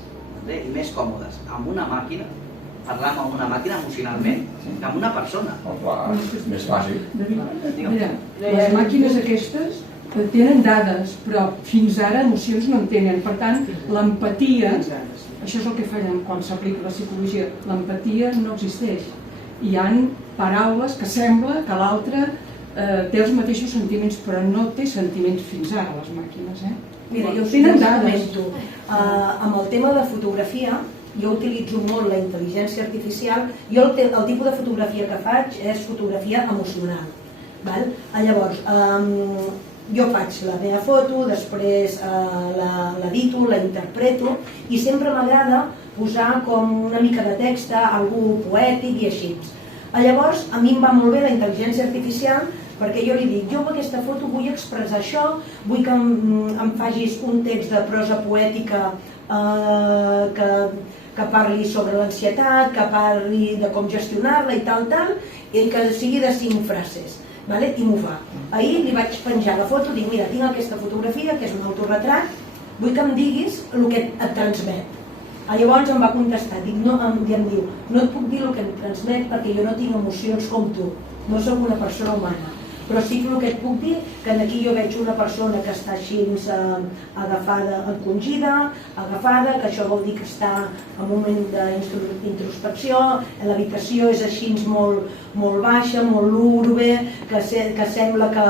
i més còmodes amb una màquina, parlar amb una màquina emocionalment, que amb una persona. Clar, és més fàcil. Mira, les màquines aquestes tenen dades, però fins ara emocions no en tenen. Per tant, l'empatia, això és el que fallem quan s'aplica la psicologia, l'empatia no existeix. Hi ha paraules que sembla que l'altre té els mateixos sentiments, però no té sentiments fins ara, les màquines. Mira, jo us tenen dades. comento, amb el tema de fotografia, jo utilitzo molt la intel·ligència artificial. Jo el tipus de fotografia que faig és fotografia emocional. Llavors, jo faig la meva foto, després l'edito, la interpreto, i sempre m'agrada posar com una mica de text, algú poètic i així. Llavors, a mi em va molt bé la intel·ligència artificial, perquè jo li dic, jo amb aquesta foto vull expressar això, vull que em facis un text de prosa poètica que parli sobre l'ansietat, que parli de com gestionar-la i tal, i que sigui de 5 frases. I m'ho fa. Ahir li vaig penjar la foto, dic, mira, tinc aquesta fotografia, que és un autorretrat, vull que em diguis el que et transmet. Llavors em va contestar, em diu, no et puc dir el que em transmet perquè jo no tinc emocions com tu, no soc una persona humana, però sí que el que et puc dir, que aquí jo veig una persona que està així agafada, encongida, agafada, que això vol dir que està en un moment d'introspecció, l'habitació és així molt baixa, molt lúgubre, que sembla que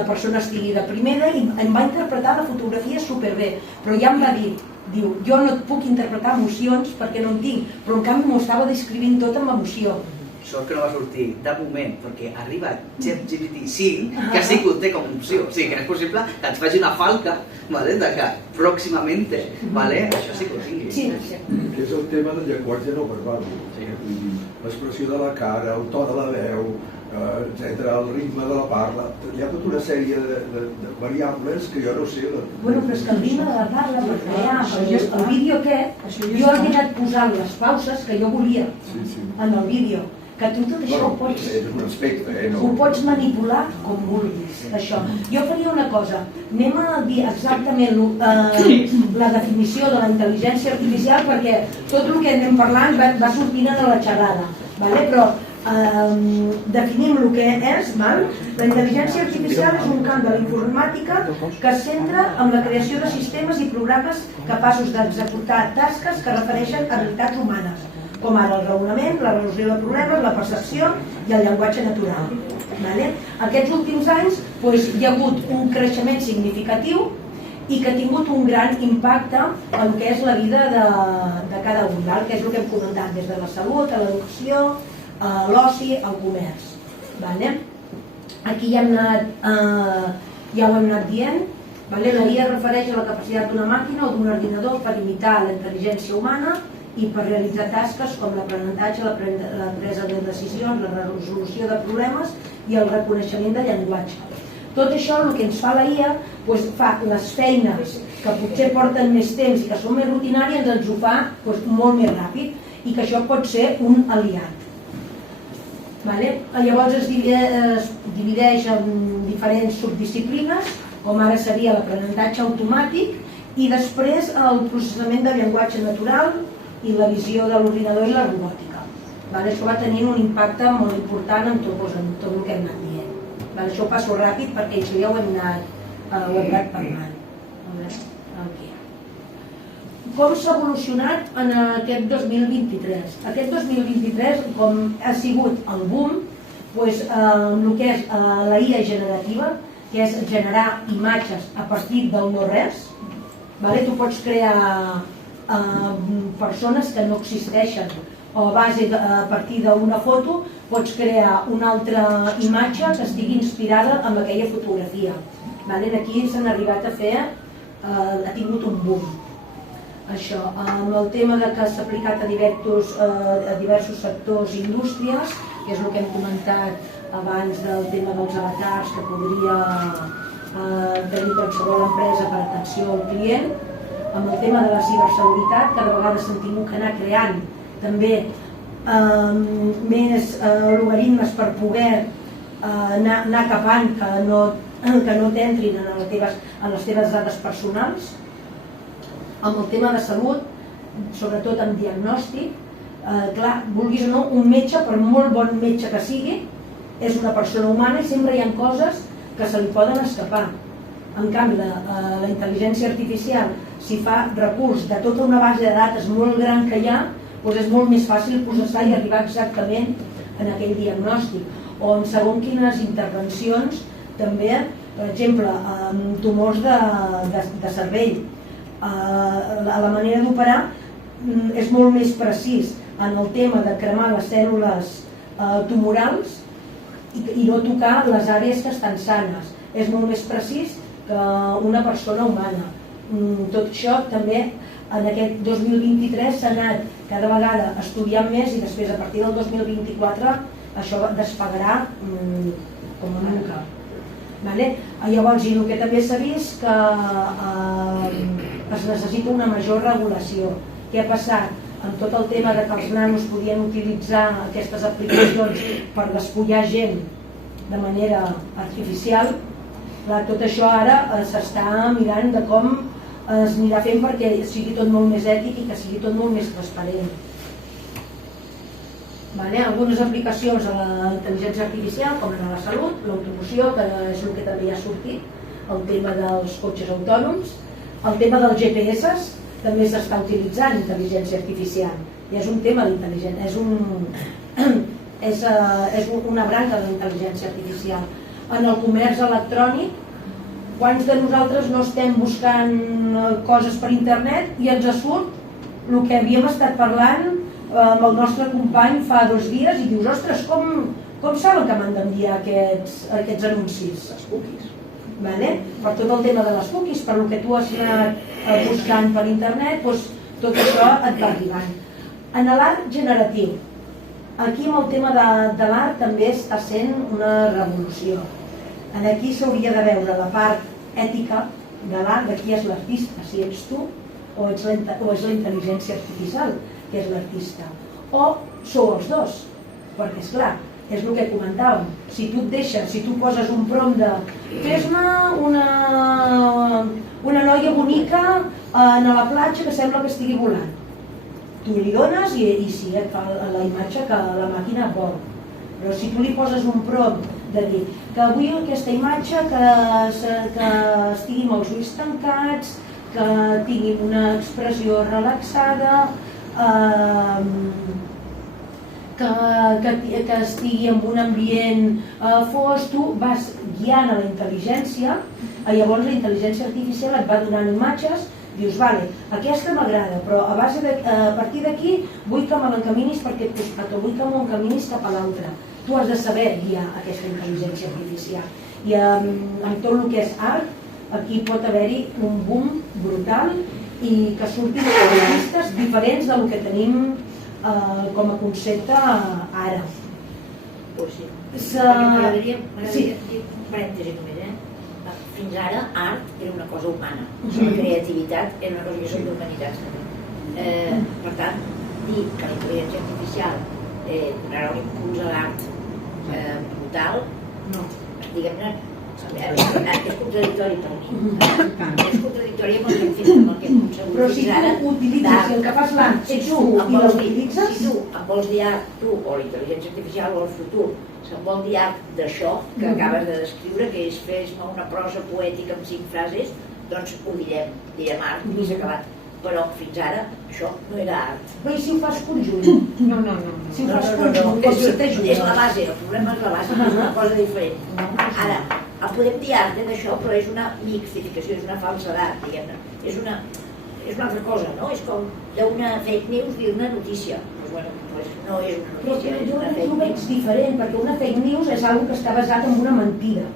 la persona estigui deprimida, i em va interpretar la fotografia superbé, però ja em va dir, diu, jo no et puc interpretar emocions perquè no en tinc, però en canvi m'ho estava descrivint tot amb emoció. Sort que no va sortir de moment, perquè arriba ChatGPT-5, que sí que ho té com a opció. O sigui, que és possible que et faci una falca de que pròximament, això sí que ho tingui. Que és el tema del llenguatge no verbal. L'expressió de la cara, el to de la veu, etc., el ritme de la parla. Hi ha tota una sèrie de variables que jo no sé. Bueno, però és que el ritme de la parla, per crear el vídeo aquest, jo he anat posant les pauses que jo volia en el vídeo. Que tu tot això ho pots manipular com vulguis, això. Jo faria una cosa, anem a dir exactament la definició de la intel·ligència artificial, perquè tot el que anem parlant va sortint a la xerrada, però definim el que és. La intel·ligència artificial és un camp de la informàtica que es centra en la creació de sistemes i programes capaços d'executar tasques que refereixen a habilitats humanes, com ara el raonament, la resolució de problemes, la percepció i el llenguatge natural. Aquests últims anys hi ha hagut un creixement significatiu i que ha tingut un gran impacte en el que és la vida de cada un, que és el que hem comentat, des de la salut, a l'educació, a l'oci, al comerç. Aquí ja ho hem anat dient. La IA es refereix a la capacitat d'una màquina o d'un ordinador per imitar la intel·ligència humana i per realitzar tasques com l'aprenentatge, la presa de decisions, la resolució de problemes i el reconeixement de llenguatge. Tot això, el que ens fa la IA, fa les feines que potser porten més temps i que són més rutinàries, ens ho fa molt més ràpid, i que això pot ser un aliat. Llavors es divideix en diferents subdisciplines, com ara seria l'aprenentatge automàtic, i després el processament del llenguatge natural i la visió de l'ordinador i la robòtica. Això va tenint un impacte molt important en tot el que hem anat dient. Això ho passo ràpid perquè això ja ho hem anat parlant. Com s'ha evolucionat en aquest 2023? Aquest 2023, com ha sigut el boom, en el que és la IA generativa, que és generar imatges a partir del no-res, tu pots crear persones que no existeixen, o a partir d'una foto pots crear una altra imatge que estigui inspirada en aquella fotografia. Aquí s'han arribat a fer, ha tingut un boom. Amb el tema que s'ha aplicat a diversos sectors i indústries, que és el que hem comentat abans del tema dels avatars que podria tenir qualsevol empresa per atenció al client, amb el tema de la ciberseguretat, cada vegada s'han tingut que anar creant també més logaritmes per poder anar capant que no t'entrin en les teves dades personals. Amb el tema de salut, sobretot amb diagnòstic, clar, vulguis o no, un metge, per molt bon metge que sigui, és una persona humana i sempre hi ha coses que se li poden escapar. En canvi, la intel·ligència artificial, si fa recurs de tota una base de dades molt gran que hi ha, doncs és molt més fàcil processar i arribar exactament en aquell diagnòstic. O en segons quines intervencions, també, per exemple, tumors de cervell. La manera d'operar és molt més precís en el tema de cremar les cèl·lules tumorals i no tocar les àrees que estan sanes. És molt més precís que una persona humana. Tot això també en aquest 2023 s'ha anat cada vegada estudiant més i després a partir del 2024 això despegarà com a nunca. Llavors, i el que també s'ha vist que es necessita una major regulació. Què ha passat? Amb tot el tema de que els nanos podien utilitzar aquestes aplicacions per despullar gent de manera artificial, tot això ara s'està mirant de com es anirà fent perquè sigui tot molt més ètic i que sigui tot molt més transparent. Algunes aplicacions a la intel·ligència artificial, com en la salut, l'automoció, que és el que també ha sortit, el tema dels cotxes autònoms, el tema dels GPS, també s'està utilitzant intel·ligència artificial. I és un tema d'intel·ligència, és una branca de la intel·ligència artificial. En el comerç electrònic, quants de nosaltres no estem buscant coses per internet i ens surt el que havíem estat parlant amb el nostre company fa 2 dies i dius, ostres, com saben que m'han d'enviar aquests anuncis? Les cookies. Per tot el tema de les cookies, per el que tu has anat buscant per internet, tot això et va arribant. En l'art generatiu, aquí amb el tema de l'art també està sent una revolució. Aquí s'hauria de veure la part ètica de l'art, de qui és l'artista, si ets tu o és la intel·ligència artificial que és l'artista, o sou els dos, perquè esclar, és el que comentàvem, si tu et deixes, si tu poses un prompt de fes-me una noia bonica a la platja que sembla que estigui volant, tu li dones i sí, et fa la imatge que la màquina vol, però si tu li poses un prompt de dir que vull aquesta imatge que estigui amb els ulls tancats, que tingui una expressió relaxada, que estigui en un ambient fosc, tu vas guiant a la intel·ligència, llavors la intel·ligència artificial et va donant imatges, dius, vale, aquesta m'agrada, però a partir d'aquí vull que me l'encaminis per aquest costat o vull que m'encaminis cap a l'altre. Tu has de saber guiar aquesta intel·ligència artificial. I amb tot el que és art, aquí pot haver-hi un boom brutal i que surtin artistes diferents del que tenim com a concepte ara. Pues sí. M'agradaria dir un parèntesi només. Fins ara, art era una cosa humana. La creativitat era una cosa que són d'humanitats. Per tant, dir que la intel·ligència artificial donarà un impuls a l'art brutal, no. Diguem-ne, és contradictori per mi. És contradictori amb el que hem fet, amb el que hem consegut. Però si tu utilitzes, si el que fas l'art ets tu i l'utilitzes... Si tu em vols dir art, tu o la intel·ligència artificial o el futur, se'm vol dir art d'això que acabes de descriure, que és fes-me una prosa poètica amb 5 frases, doncs ho direm art i s'ha acabat. Però fins ara això no era art. Però i si ho fas conjunt? No. Si ho fas conjunt, com si t'ajuda? És la base, el problema és la base, és una cosa diferent. Ara, el podem dir art d'això, però és una mixificació, és una falsedat, diguem-ne. És una altra cosa, no? És com d'una fake news dir-ne notícia. Doncs bueno, no és una notícia, és una fake news. Jo ho veig diferent, perquè una fake news és una que està basat en una mentida.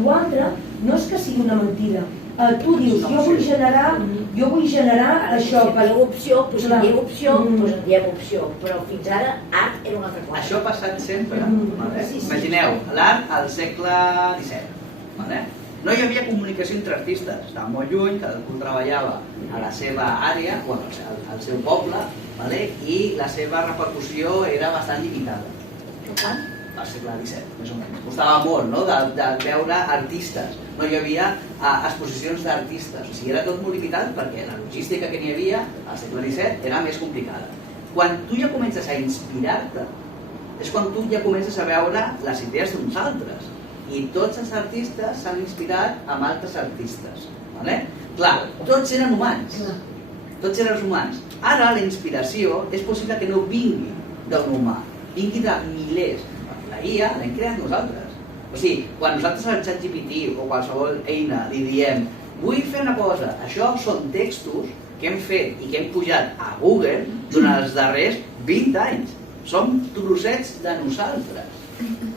L'altre no és que sigui una mentida. Tu dius, jo vull generar això. Si diem opció, doncs en diem opció, però fins ara art era una altra cosa. Això ha passat sempre. Imagineu, l'art al segle XVII. No hi havia comunicació entre artistes, estava molt lluny, cadascú treballava a la seva àrea, al seu poble, i la seva repercussió era bastant limitada. Al segle XVII, més o menys. Costava molt, no?, de veure artistes. No hi havia exposicions d'artistes. O sigui, era tot molt limitat perquè la logística que n'hi havia al segle XVII era més complicada. Quan tu ja comences a inspirar-te, és quan tu ja comences a veure les idees d'uns altres. i tots els artistes s'han inspirat amb altres artistes. Clar, tots eren humans. Tots eren humans. Ara la inspiració és possible que no vingui d'un humà, vingui de milers. La IA l'hem creat nosaltres. O sigui, quan nosaltres al ChatGPT o qualsevol eina li diem vull fer una cosa, això són textos que hem fet i que hem pujat a Google durant els darrers 20 anys. Som trossets de nosaltres.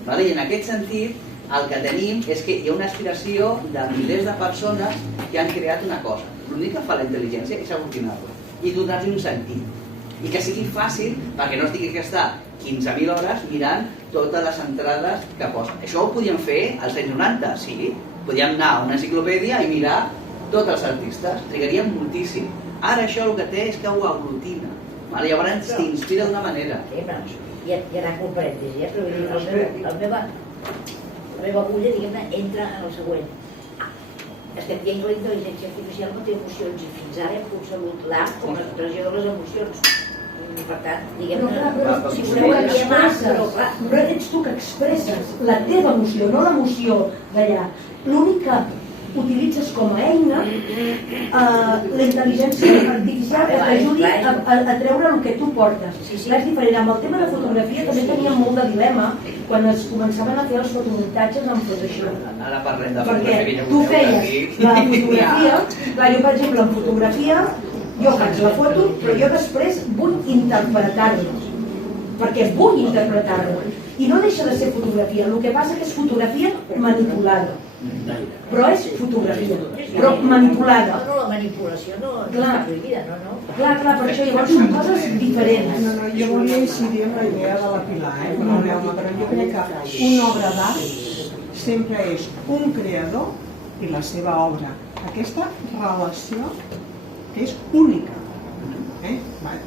I en aquest sentit, el que tenim és que hi ha una aspiració de milers de persones que han creat una cosa. L'únic que fa la intel·ligència és aglutinar-la i donar-li un sentit. I que sigui fàcil perquè no es tingui que estar 15.000 hores mirant totes les entrades que posen. Això ho podíem fer als anys 90, sí. Podíem anar a una enciclopèdia i mirar tots els artistes. Trigaríem moltíssim. Ara això el que té és que ho aglutina. Llavors t'inspira d'una manera. I anant com parèntesi, però la meva agulla, diguem-ne, entra en el següent. Estem dient que la intel·ligència artificial no té emocions i fins ara hem concebut l'art com l'expressió de les emocions. Per tant, diguem-ne, si voleu diem art, però clar. Però ets tu que expresses la teva emoció, no l'emoció d'allà. L'únic que utilitzes com a eina la intel·ligència artificial que t'ajudi a treure el que tu portes. És diferent. Amb el tema de fotografia també teníem molt de dilema quan es començaven a fer els fotomuntatges amb Photoshop. Ara parlem de perquè tu feies la fotografia, jo per exemple en fotografia jo faig la foto però jo després vull interpretar-la perquè vull interpretar-la i no deixa de ser fotografia, el que passa que és fotografia manipulada. Però és fotografia, però manipulada. No, la manipulació no està prohibida, no. Clar, per això llavors són coses diferents. Jo volia incidir en la idea de la Pilar, però jo crec que una obra d'art sempre és un creador i la seva obra. Aquesta relació que és única.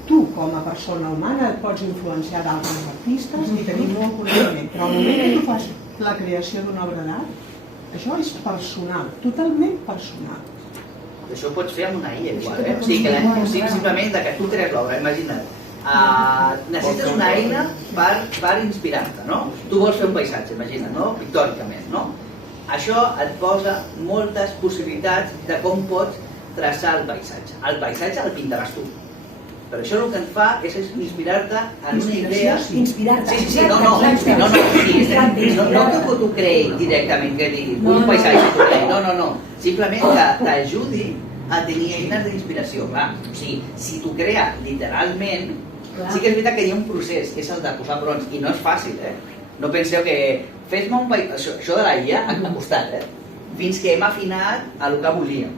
Tu, com a persona humana, et pots influenciar d'altres artistes i tenir molt coneixement, però al moment que tu fas la creació d'una obra d'art, això és personal, totalment personal. Això ho pots fer amb una IA igual, O sigui, simplement que tu crees l'obra, imagina't. Necessites una eina per inspirar-te, no? Tu vols fer un paisatge, imagina't, no? Pictòricament, no? Això et posa moltes possibilitats de com pots traçar el paisatge. El paisatge el pintaràs tu. Però això el que et fa és inspirar-te en una idea... Inspirar-te. Sí, no que tu creïs directament, que diguis, vull un paisatge, no. Simplement que t'ajudi a tenir eines d'inspiració. O sigui, si tu crees literalment, sí que és veritat que hi ha un procés, que és el de posar prompts, i no és fàcil, No penseu que fes-me un paisatge... Això de la IA ha costat, fins que hem afinat el que volíem.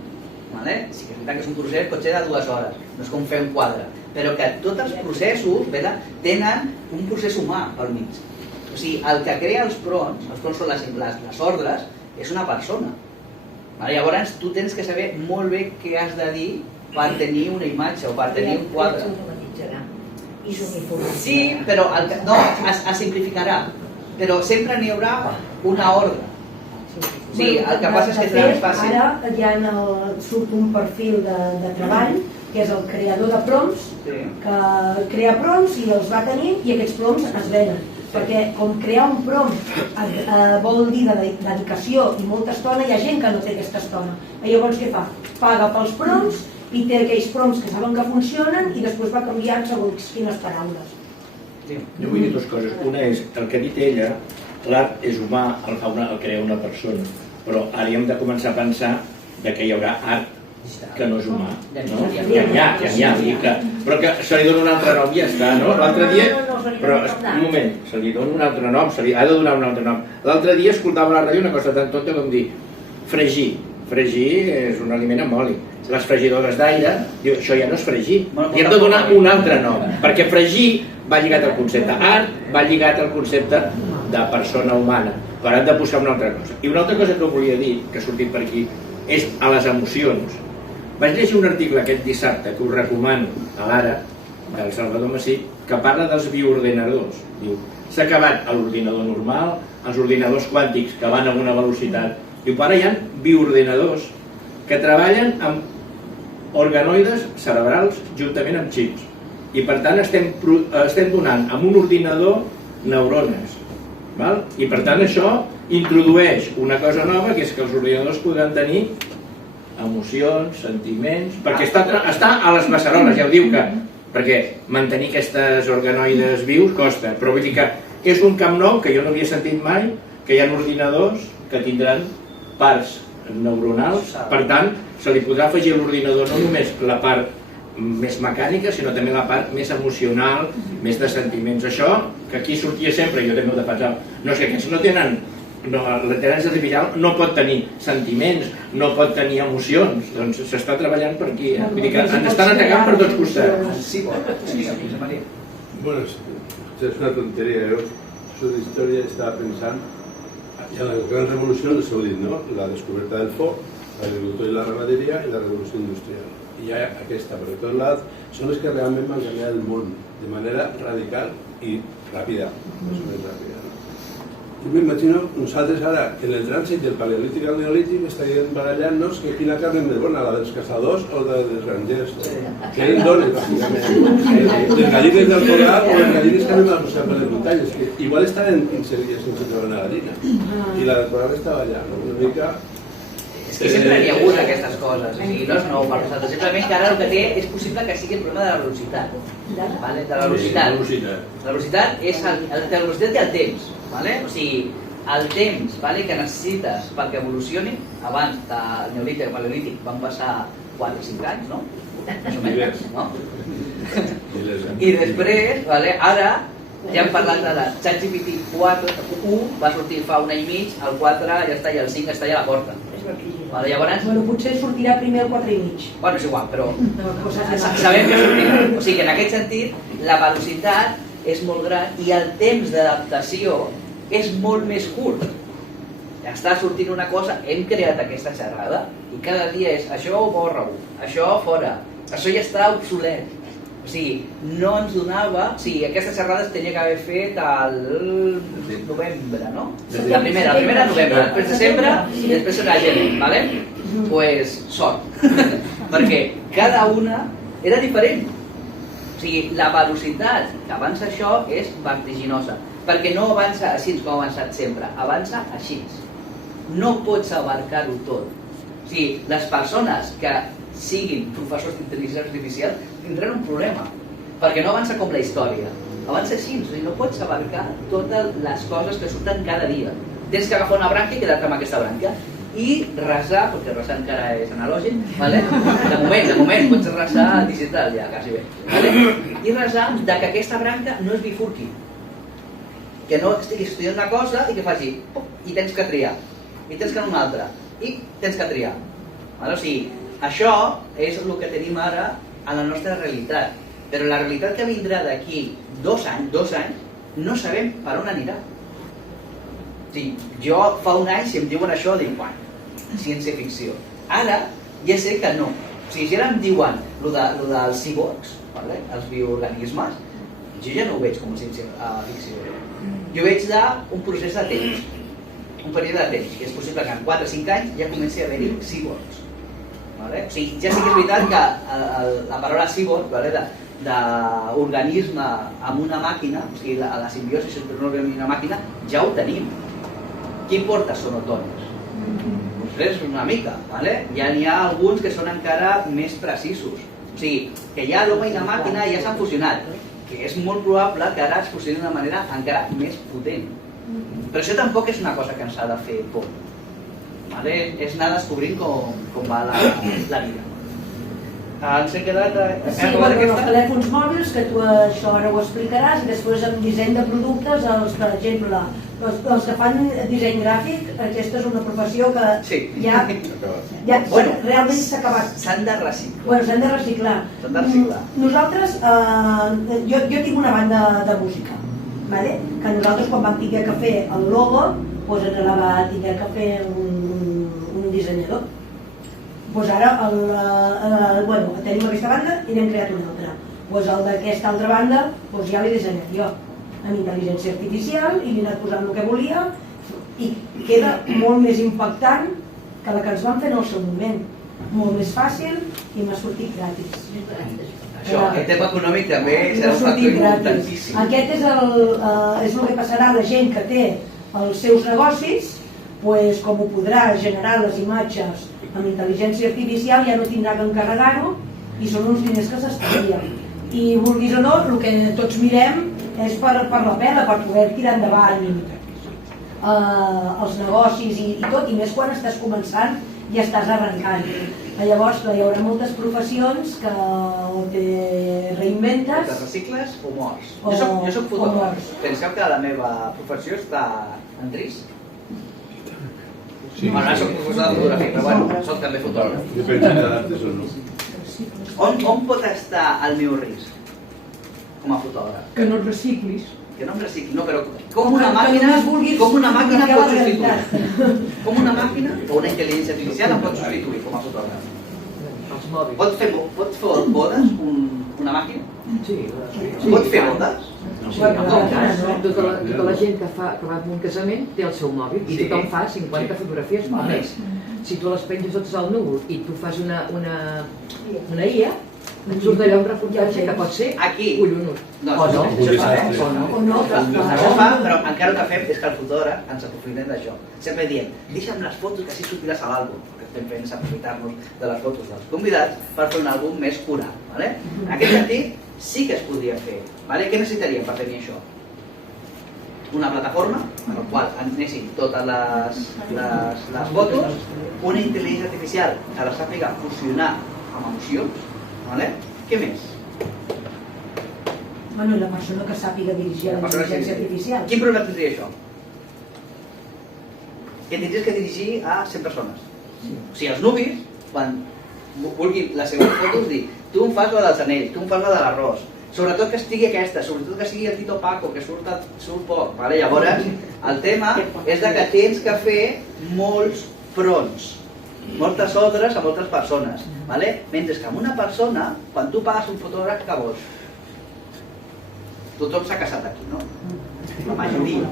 Sí que és veritat que és un procés potser de 2 hores, no és com fer un quadre, però que tots els processos tenen un procés humà pel mig. O sigui, el que crea els prompts són les ordres, és una persona. Llavors tu tens que saber molt bé què has de dir per tenir una imatge o per tenir un quadre. Sí, però es simplificarà, però sempre n'hi haurà una ordre. Sí, el que passa és que és més fàcil. Ara ja surt un perfil de treball que és el creador de prompts, que crea prompts i els va tenint i aquests prompts es venen. Perquè com crear un prompt vol dir dedicació i molta estona, hi ha gent que no té aquesta estona. Llavors què fa? Paga pels prompts i té aquells prompts que saben que funcionen i després va canviant segons quines paraules. Jo vull dir 2 coses. Una és, el que ha dit ella, l'art és humà, el crea una persona, però ara hem de començar a pensar que hi haurà art que no és humà, no? Ja n'hi ha, però que se li dona un altre nom i ja està, no? L'altre dia, però un moment, se li dona un altre nom, se li ha de donar un altre nom. L'altre dia escoltava a la ràdio una cosa tan tonta com dir fregir és un aliment amb oli. Les fregidores d'aire, diu, això ja no és fregir, i hem de donar un altre nom, perquè fregir va lligat al concepte art, va lligat al concepte de persona humana, però hem de posar una altra cosa. I una altra cosa que volia dir, que ha sortit per aquí, és a les emocions. Vaig llegir un article aquest dissabte, que us recomano, a l'Ara, del Salvador Massí, que parla dels bioordenadors. Diu, s'ha acabat l'ordinador normal, els ordinadors quàntics que van a una velocitat. Diu, però ara hi ha bioordenadors que treballen amb organoides cerebrals juntament amb xips. I per tant estem donant amb un ordinador neurones. I per tant això introdueix una cosa nova, que és que els ordinadors podran tenir emocions, sentiments, perquè està a les beceroles, ja ho diu que, perquè mantenir aquestes organoides vius costa, però vull dir que és un camp nou que jo no havia sentit mai, que hi ha ordinadors que tindran parts neuronals, per tant, se li podrà afegir a l'ordinador no només la part més mecànica, sinó també la part més emocional, més de sentiments. Això, que aquí sortia sempre, jo també ho defensava, no sé, aquests no tenen, l'intel·ligència artificial no pot tenir sentiments, no pot tenir emocions, doncs s'està treballant per aquí, vull dir que ens estan atacant per tots costats. Sí, José María. Bueno, es una tontería, yo soy de historia, estaba pensando, ya la gran revolución, se lo digo, ¿no? La descoberta del foc, l'agricultura i la ramaderia i la revolució industrial. I ja aquesta, per tot l'altre, són les que realment van canviar el món de manera radical i ràpida. Més ràpida. Jo m'imagino nosaltres ara, en el trànsit del paleolític al neolític, estaríem barallant-nos que quina carn és més bona, la dels caçadors o la dels grangers. Que eren dones, bàsicament. Les gallines del Corral o les gallines que anem a buscar per les muntanyes, que igual estaven 15 dies sense trobar una gallina. I la del Corral estava allà, una mica... És que sempre n'hi ha hagut aquestes coses, o sigui, no és nou per nosaltres, simplement que ara el que té és possible que sigui el problema de la velocitat. Vale? De la velocitat. La velocitat és la velocitat i el temps. Vale? O sigui, el temps que necessites perquè evolucioni, abans del neolític i paleolític van passar 4 o 5 anys, no? Més o menys, no? I després, ara ja hem parlat de ChatGPT 4.1, va sortir fa un any i mig, el 4 ja està i el 5 està ja a la porta. Llavors... Bueno, potser sortirà primer el 4 i mig. Bueno, és igual, però sabem que sortirà. O sigui que en aquest sentit, la velocitat és molt gran i el temps d'adaptació és molt més curt. Ja està sortint una cosa, hem creat aquesta xerrada i cada dia és això ho borro, això fora, això ja està obsolet. O sigui, no ens donava... O sigui, aquesta xerrada es tenia que haver fet al novembre, no? La primera novembre, després desembre i després serà gener, ¿vale? Pues sort. Perquè cada una era diferent. O sigui, la velocitat que avança això és vertiginosa. Perquè no avança així com ha avançat sempre, avança així. No pots abarcar-ho tot. O sigui, les persones que siguin professors d'intel·ligència artificial tindran un problema, perquè no avança com la història, avança així, o sigui, no pots abarcar totes les coses que surten cada dia. Tens que agafar una branca i quedar-te amb aquesta branca i resar, perquè resar encara és analògic, ¿vale? de moment pots resar digital ja, quasi bé, ¿vale? I resar que aquesta branca no es bifurqui, que no estiguis estudiant una cosa i que faci i tens que triar, i tens que anar una altra, i tens que triar, ¿vale? O sigui, això és el que tenim ara a la nostra realitat, però la realitat que vindrà d'aquí 2 anys, no sabem per on anirà. O sigui, jo fa un any, si em diuen això, dic, bueno, ciència-ficció. Ara ja sé que no. O sigui, si ara em diuen lo dels cyborgs, els bioorganismes, jo ja no ho veig com a ciència-ficció. Jo veig un procés de temps, un període de temps, que és possible que en 4 o 5 anys ja comenci a haver-hi cyborgs. O sigui, ja sí que és veritat que la paraula cyborg, d'organisme amb una màquina, o sigui, la simbiosi entre un organisme i una màquina, ja ho tenim. Qui porta són autònoms? Doncs una mica, ja n'hi ha alguns que són encara més precisos. O sigui, que ja l'home i la màquina ja s'han fusionat, que és molt probable que ara es fusionin d'una manera encara més potent. Però això tampoc és una cosa que ens ha de fer por. És anar descobrint com va la vida. Ens hem quedat... Sí, els telèfons mòbils, que tu això ara ho explicaràs, i després amb disseny de productes, per exemple, els que fan disseny gràfic, aquesta és una professió que ja realment s'ha acabat. S'han de reciclar. Bueno, s'han de reciclar. Nosaltres, jo tinc una banda de música, que nosaltres quan vam haver que fer el logo, doncs ens la va haver que fer un dissenyador. Doncs ara tenim aquesta banda i n'hem creat una altra. Doncs el d'aquesta altra banda ja l'he dissenyat jo, amb intel·ligència artificial, i li he anat posant el que volia, i queda molt més impactant que la que ens van fer en el seu moment. Molt més fàcil i m'ha sortit gratis. Això, el tema econòmic també serà un factor importantíssim. Aquest és el que passarà a la gent que té els seus negocis, com ho podrà generar les imatges amb intel·ligència artificial, ja no tindrà que encarregar-ho i són uns diners que s'estalvien. I vulguis o no, el que tots mirem és per la pela, per poder tirar endavant els negocis i tot, i més quan estàs començant i estàs arrencant. Llavors hi haurà moltes professions que o te reinventes... Te recicles o mors. Jo soc fotògraf. Penseu que la meva professió està en risc? Bueno, ara soc professor de fotografia, però bueno, soc també fotògraf. Depèn si t'adaptes o no. On pot estar el meu risc com a fotògraf? Que no et reciclis. Que no em recicli, no, però com una màquina pot substituir. Com una màquina o una intel·ligència artificial em pot substituir com a fotògraf. Els mòbils. Pot fer bodes una màquina? Sí. Pot fer bodes? Tota la gent que va a un casament té el seu mòbil i tothom fa 50 fotografies o més. Si tu les penges totes al núvol i tu fas una IA, et surt d'allà un reportatge que pot ser collonut. O no. Això fa, però encara el que fem és que el fotògraf ens aprofitem d'això. Sempre diem, deixa'm les fotos que així sortiràs a l'àlbum. El que estem fent és aprofitar-nos de les fotos dels convidats per fer un àlbum més curat. En aquest sentit, sí que es podria fer. Què necessitaríem per tenir això? Una plataforma en la qual anessin totes les fotos, una intel·ligència artificial que les sàpiga fusionar amb emocions. Què més? Bueno, i la persona que sàpiga dirigir la intel·ligència artificial. Quin problema tindria això? Que tindries que dirigir a 100 persones. O sigui, els nuvis, quan vulguin les seves fotos, dir tu em fas la dels anells, tu em fas la de l'arròs, sobretot que estigui aquesta, sobretot que sigui el Tito Paco, que surt poc. Llavors, el tema és que tens que fer molts fronts, moltes ordres a moltes persones, mentre que amb una persona, quan tu pagues un fotògraf, què vols? Tothom s'ha casat aquí, no? La majoria, i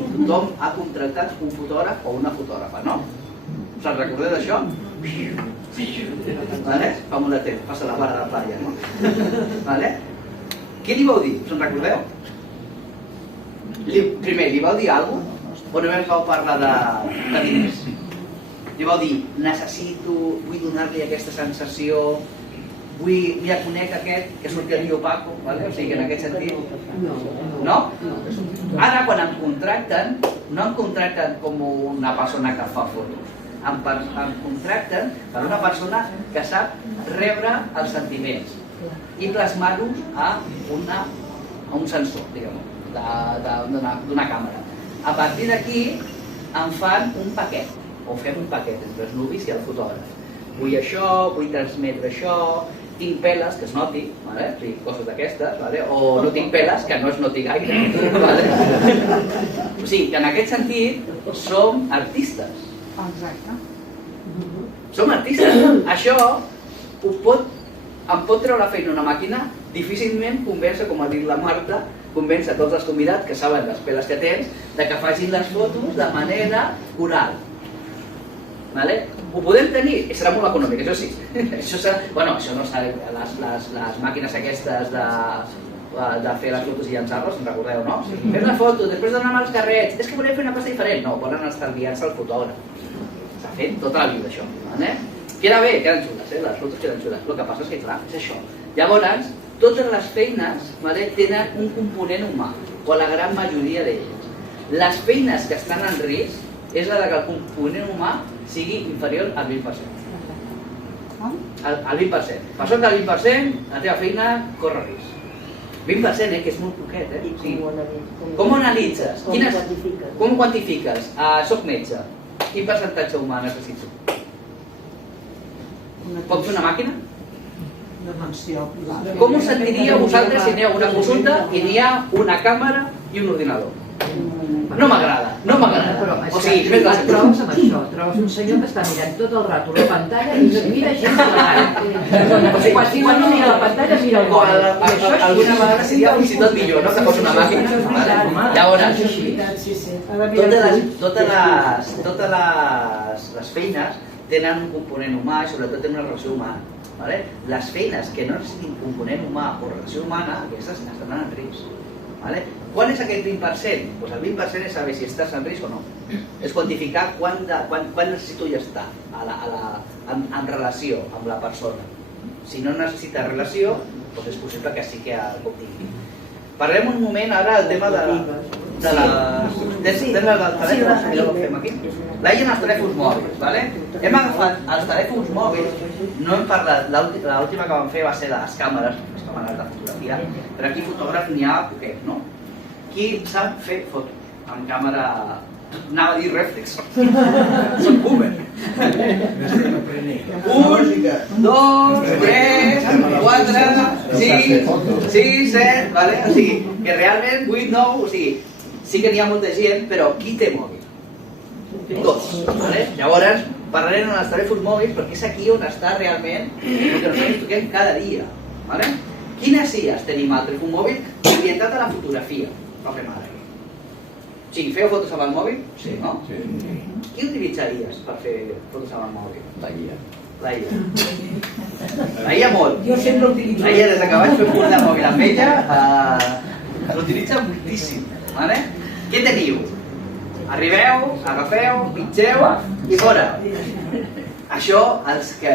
tothom ha contractat un fotògraf o una fotògrafa, no? Us en recordeu d'això? Fa molt de temps, passa la vara de playa, no? Què li vau dir? Us en recordeu? Primer, li vau dir alguna cosa? O només vau parlar de diners? Li vau dir, vull donar-li aquesta sensació, mira, conec aquest que surti el Lio Paco, o sigui que en aquest sentit... No? Ara, quan em contracten, no em contracten com una persona que fa fotos, em contracten per una persona que sap rebre els sentiments i plasmar-los a un sensor, diguem-ho, d'una càmera. A partir d'aquí em fan un paquet, o fem un paquet entre els nuvis i el fotògraf. Vull això, vull transmetre això, tinc peles, que es noti, coses d'aquestes, o no tinc peles, que no es noti gaire. O sigui, que en aquest sentit som artistes. Exacte. Som artistes. Això em pot treure la feina una màquina, difícilment convèncer, com ha dit la Marta, convèncer tots els convidats que saben les peles que tens, de que facin les fotos de manera coral. Ho podem tenir, i serà molt econòmic, això sí. Això no serà les màquines aquestes de fer les fotos i llançar-les, en recordeu, no? Fem la foto, després d'anar als carrets, és que volem fer una cosa diferent. No, volen estalviar-se el fotògraf. S'ha fet tota la vida, això. Queda bé, queden xules, les fotos queden xules. El que passa és que, clar, és això. Llavors, totes les feines tenen un component humà, o la gran majoria d'elles. Les feines que estan en risc és la que el component humà sigui inferior al 20%. Al 20%. Per sota del 20%, la teva feina corre risc. 20%, que és molt poquet, Com ho analitzes? Com ho quantifiques? Soc metge. Quin percentatge humà necessito? Pot fer una màquina? Com us sentiríeu vosaltres si aneu a una consulta i n'hi ha una càmera i un ordinador? No m'agrada. O sigui, et trobes amb això, trobes un senyor que està mirant tot el rato la pantalla i no et mira gens a la cara. Quan no mira la pantalla, mira el mòbil. Alguna vegada seria fins i tot millor, no? Que fos una màquina. Llavors, totes les feines tenen un component humà i sobretot tenen una relació humana. Les feines que no necessitin component humà o relació humana, aquestes estan en risc. Quan és aquest 20%? Pues el 20% és saber si estàs en risc o no. És quantificar quan necessito ja estar en relació amb la persona. Si no necessita relació, doncs és possible que sí que ho tingui. Parlem un moment ara del tema de les... Tens el telèfon? Mira, ho fem aquí. L'AI en els telèfons mòbils, ¿vale? Hem agafat els telèfons mòbils, no hem parlat, l'última que vam fer va ser les càmeres de fotografia, però aquí fotògraf n'hi ha poquet, no? Qui sap fer fotos amb càmera, anava a dir rèflex, soc boomer. 1, 2, 3, 4, 5, 6, 7, ¿vale? O sigui, que realment 8, 9, o sigui, sí que n'hi ha molta gent, però qui té mòbil? Tots, ¿vale? Llavors parlarem en els telèfons mòbils perquè és aquí on està realment el que nosaltres toquem cada dia, ¿vale? Quines IAs tenim al telèfon mòbil orientat a la fotografia? No fem ara. Sí, feu fotos amb el mòbil? Sí, no? Sí. Qui utilitzaries per fer fotos amb el mòbil? La IA. La IA. La IA molt. Jo sempre utilitzo. La IA, des que vaig fer curs de mòbil amb ella, l'utilitza moltíssim, ¿vale? Què teniu? Arribeu, agafeu, pitgeu i fora. Això, els que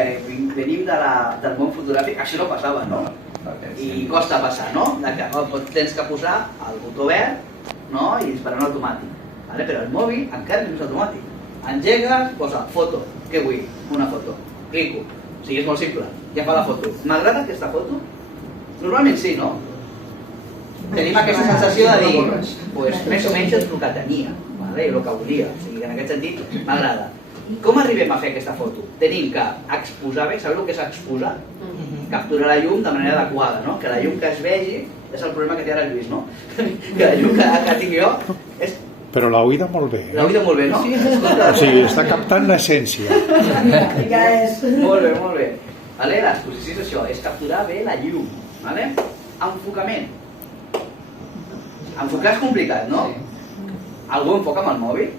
venim del món fotogràfic, això no passava, no? I costa passar, no? Tens que posar el botó verd i disparar en automàtic. Però el mòbil encara no és automàtic. Engegues, posa foto. Què vull? Una foto. Clico. O sigui, és molt simple. Ja fa la foto. M'agrada aquesta foto? Normalment sí, no? Tenim aquesta sensació de dir, més o menys és el que tenia, i el que volia. O sigui, en aquest sentit, m'agrada. Com arribem a fer aquesta foto? Tenim que exposar bé, sabeu el que és exposar? Capturar la llum de manera adequada, no? Que la llum que es vegi és el problema que té ara el Lluís, no? Que la llum que tinc jo és... Però l'ha oïda molt bé. L'ha oïda molt bé, no? O sigui, està captant l'essència. Molt bé, molt bé. L'exposició és això, és capturar bé la llum. Enfocament. Enfocar és complicat, no? Algú enfoca amb el mòbil?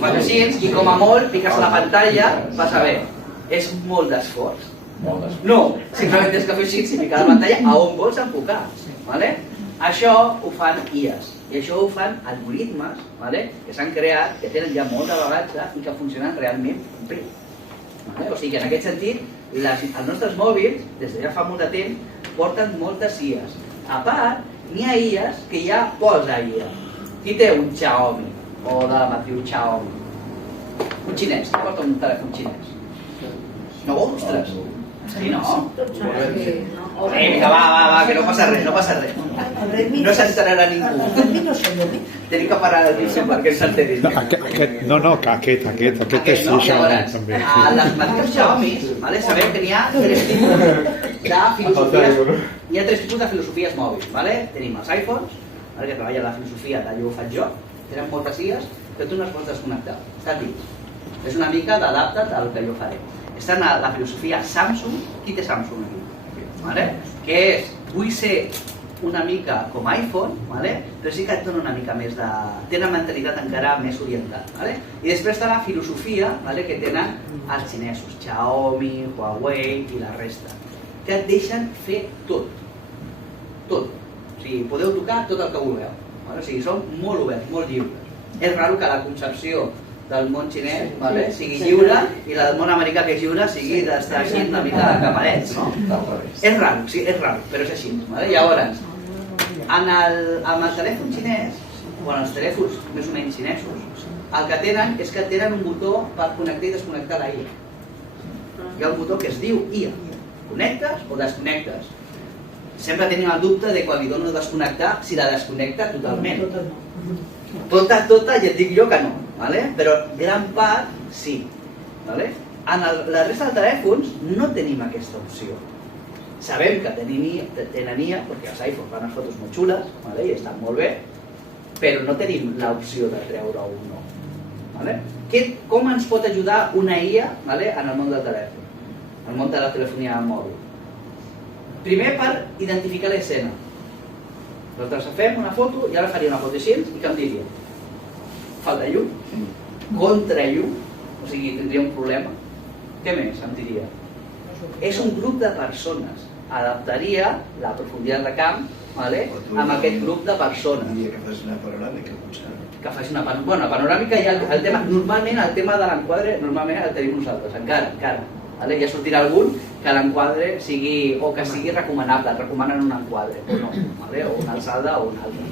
Fas així i com a molt piques a la pantalla, vas a veure. És molt d'esforç. No, simplement tens que fer així i picar a la pantalla a on vols enfocar. Això ho fan IAs i això ho fan algoritmes que s'han creat, que tenen ja molt de bagatge i que funcionen realment bé. O sigui que en aquest sentit, els nostres mòbils, des de ja fa molt de temps, porten moltes IAs. A part, n'hi ha IAs que ja posa IA. Qui té un Xiaomi o de la matriu Xiaomi? Un xinès, qui porta un telèfon xinès? No, ostres! Sí, no? Vinga, va, que no passa res, no passa res. No s'enterarà ningú. Tenim que parar el vídeo perquè s'enterin. No, que aquest és Xiaomi també. Les matrius Xiaomi, sabeu que n'hi ha 3 tipus de filosofies. Hi ha 3 tipus de filosofies mòbils. Tenim els iPhones, que treballen la filosofia d'allò ho faig jo, tenen moltes IAs, però tu no es pots desconnectar. Està dins. És una mica d'adapta't al que jo faré. Està en la filosofia Samsung. Qui té Samsung aquí? Que és, vull ser una mica com iPhone, però sí que et dona una mica més de... té una mentalitat encara més orientada. I després està la filosofia que tenen els xinesos, Xiaomi, Huawei i la resta, que et deixen fer tot. Tot. O sigui, podeu tocar tot el que vulgueu. O sigui, són molt oberts, molt lliures. És raro que la concepció del món xinès sigui lliure i la del món americà que és lliure sigui d'estar així una mica de caparets, no? És raro, sí, és raro, però és així. Llavors, amb el telèfon xinès, o en els telèfons més o menys xinesos, el que tenen és que tenen un botó per connectar i desconnectar la IA. Hi ha un botó que es diu IA. Connectes o desconnectes. Sempre tenim el dubte de quan li dono desconnectar si la desconnecta totalment. Tota, ja et dic jo que no, però gran part sí. En la resta de telèfons no tenim aquesta opció. Sabem que tenen IA, perquè els iPhones fan unes fotos molt xules i estan molt bé, però no tenim l'opció de treure un no. Com ens pot ajudar una IA en el món del telèfon, en el món de la telefonia mòbil? Primer, per identificar l'escena. Nosaltres fem una foto i ara faria una foto així i què em diria? Falta llum? Contra llum? O sigui, tindria un problema? Què més em diria? És un grup de persones. adaptaria la profunditat de camp amb aquest grup de persones. I que fas una panoràmica, potser. Que faci una panoràmica. Bueno, panoràmica ja el tema, normalment el tema de l'enquadre normalment el tenim nosaltres, encara. Ja sortirà algun que l'enquadre sigui, o que sigui recomanable, et recomanen un enquadre, o no, o una alçada o una altra.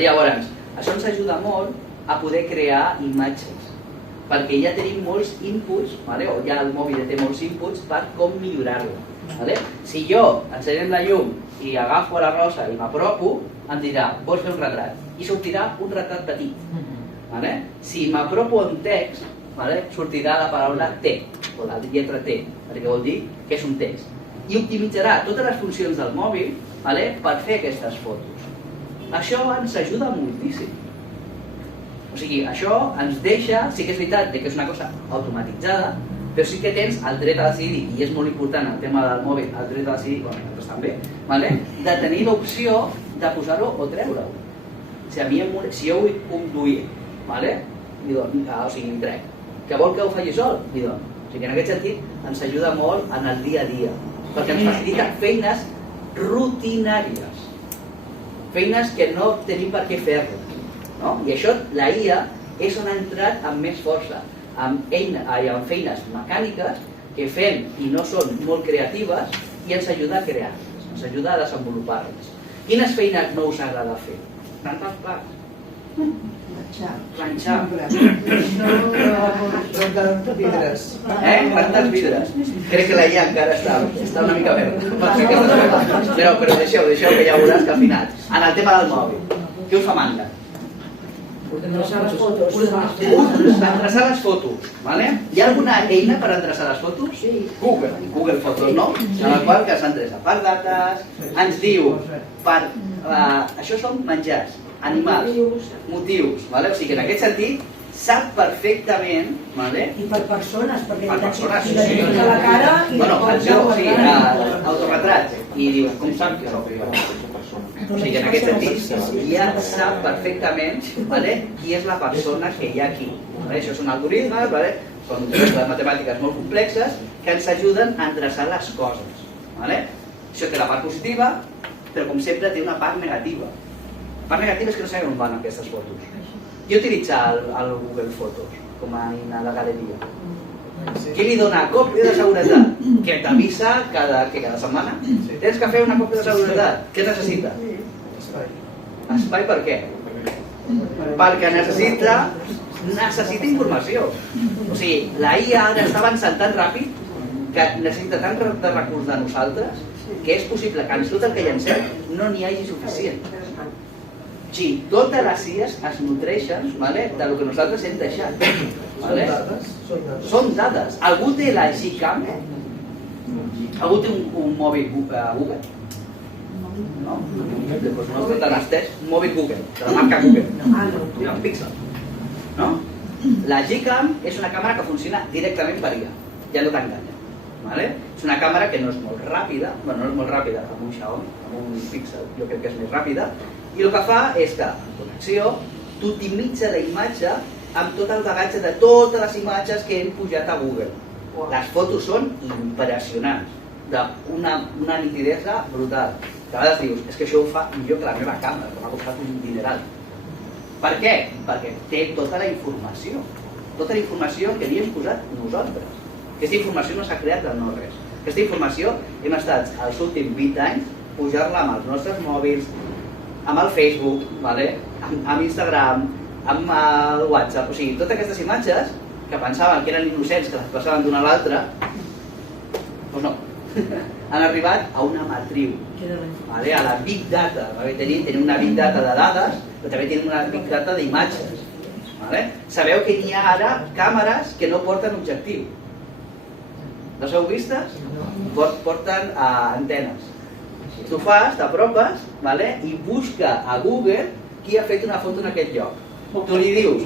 Llavors, això ens ajuda molt a poder crear imatges, perquè ja tenim molts inputs, o ja el mòbil ja té molts inputs per com millorar-lo. Si jo encenem la llum i agafo la Rosa i m'apropo, em dirà, vols fer un retrat? I sortirà un retrat petit. Si m'apropo en text, sortirà la paraula T, o la lletra T, perquè vol dir que és un text. I optimitzarà totes les funcions del mòbil per fer aquestes fotos. Això ens ajuda moltíssim. O sigui, això ens deixa, sí que és veritat que és una cosa automatitzada, però sí que tens el dret a decidir, i és molt important el tema del mòbil, el dret a decidir, nosaltres també, de tenir l'opció de posar-ho o treure-ho. Si jo vull conduir, o sigui, li trec, que vol que ho faci sol, li dono. O sigui, en aquest sentit ens ajuda molt en el dia a dia, perquè ens facilita feines rutinàries, feines que no tenim per què fer-les. I això, la IA, és on ha entrat amb més força, amb feines mecàniques que fem i no són molt creatives i ens ajuda a crear-les, ens ajuda a desenvolupar-les. Quines feines no us agrada fer? Rentar els plats. Planxar. Rentar vidres. Rentar els vidres. Crec que la IA encara està una mica verda. Però deixeu, que ja veuràs que al final, en el tema del mòbil, què us fa mandra? Endreçar les fotos. Endreçar les fotos. Hi ha alguna eina per endreçar les fotos? Google Fotos, no? En la qual que s'endreça per dates, ens diu, això són menjars, animals, motius. O sigui que en aquest sentit sap perfectament... I per persones, perquè identifica la cara i autoretrat. I diu, com sap que sóc jo? O sigui que en aquest sentit ja sap perfectament qui és la persona que hi ha aquí. Això són algoritmes, són matemàtiques molt complexes que ens ajuden a endreçar les coses. Això té la part positiva, però com sempre té una part negativa. La part negativa és que no sabem on van aquestes fotos. Jo utilitzo el Google Fotos com a eina de galeria. Què li dona? Còpia de seguretat, que t'avisa cada setmana. Tens que fer una còpia de seguretat. Què necessita? Espai per què? Perquè necessita informació. O sigui, la IA ara està avançant tan ràpid que necessita tant de recurs de nosaltres que és possible que en tot el que llancem no n'hi hagi suficient. Sí, totes les IAs es nodreixen del que nosaltres hem deixat. Són dades. Algú té la Gcam? Algú té un mòbil Google? No? Doncs no està tan estès. Un mòbil Google, de la marca Google. Un Pixel. La Gcam és una càmera que funciona directament per IA. Ja no t'enganya. És una càmera que no és molt ràpida, no és molt ràpida amb un Xiaomi, amb un Pixel, jo crec que és més ràpida, i el que fa és que, en connexió, t'optimitza la imatge amb tot el bagatge de totes les imatges que hem pujat a Google. Les fotos són impressionants, d'una nitidesa brutal. Que a vegades dius, és que això ho fa millor que la meva càmera, que m'ha costat un dineral. Per què? Perquè té tota la informació que li hem posat nosaltres. Aquesta informació no s'ha creat de no res. Aquesta informació hem estat els últims 20 anys pujar-la amb els nostres mòbils, amb el Facebook, amb Instagram, amb el WhatsApp, o sigui, totes aquestes imatges que pensaven que eren innocents, que les passaven d'una a l'altra, doncs no, han arribat a una matriu, a la Big Data. Tenim una Big Data de dades, però també tenim una Big Data d'imatges. Sabeu que n'hi ha ara càmeres que no porten objectiu. Les heu vistes? Porten antenes. Tu fas, t'apropes i busca a Google qui ha fet una foto en aquest lloc. Tu li dius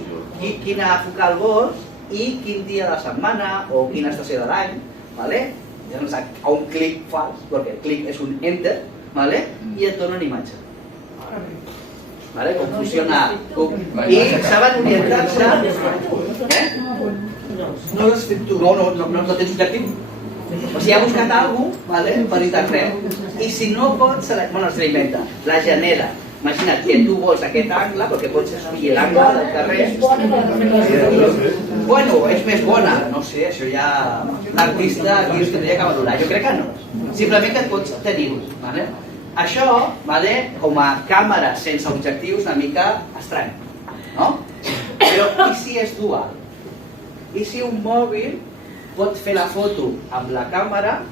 quina focal vols i quin dia de la setmana o quina estació de l'any, a un clic fas, perquè el clic és un enter, i et dona una imatge. Com funciona. I saben orientar-se. No l'has fet tu. No tens objectiu. O sigui, ha buscat alguna cosa per internet I si no pots, se la inventa, la genera. Imagina't que tu vols aquest angle, perquè pots escollir l'angle del carrer. Bueno, és més bona, no sé, això ja l'artista aquí es tindria que valorar, jo crec que no. Simplement que et pots tenir-ho. Això, com a càmera sense objectius, una mica estrany, no? Però i si és dual? I si un mòbil pot fer la foto amb la càmera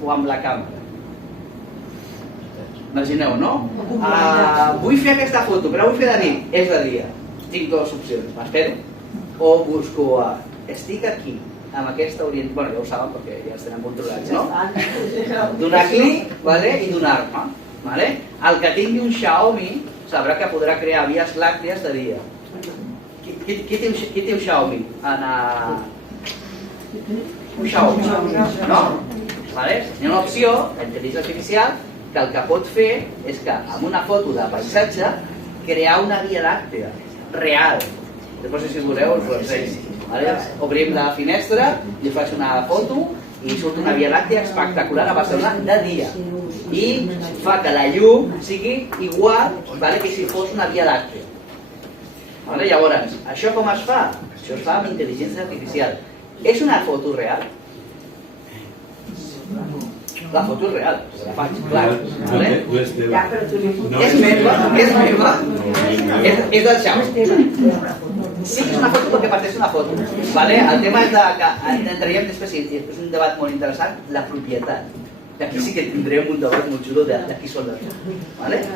o amb la càmera? Imagineu, no? Vull fer aquesta foto, però vull fer de nit, és de dia. Tinc dues opcions, m'espero. O busco, estic aquí, amb aquesta orientació, bueno, ja ho saben perquè ja els tenen controlats, no? Donar clic i donar-me. El que tingui un Xiaomi sabrà que podrà crear vies làctees de dia. Qui té un Xiaomi? Un Xiaomi, no? Hi ha una opció, la intel·ligència artificial, que el que pot fer és que amb una foto de paisatge crear una via làctea real. Després, si voleu, us ho ensenyo. Obrim la finestra, jo faig una foto i surt una via làctea espectacular a Barcelona de dia. I fa que la llum sigui igual que si fos una via làctea. Llavors, això com es fa? Això es fa amb intel·ligència artificial. És una foto real? La foto és real, la faig, clar. És meva, és del Xiaomi. Sí, és una foto perquè parteix una foto. El tema és que entraríem després, és un debat molt interessant, la propietat. I aquí sí que tindrem un debat molt xulo de qui són les fotos.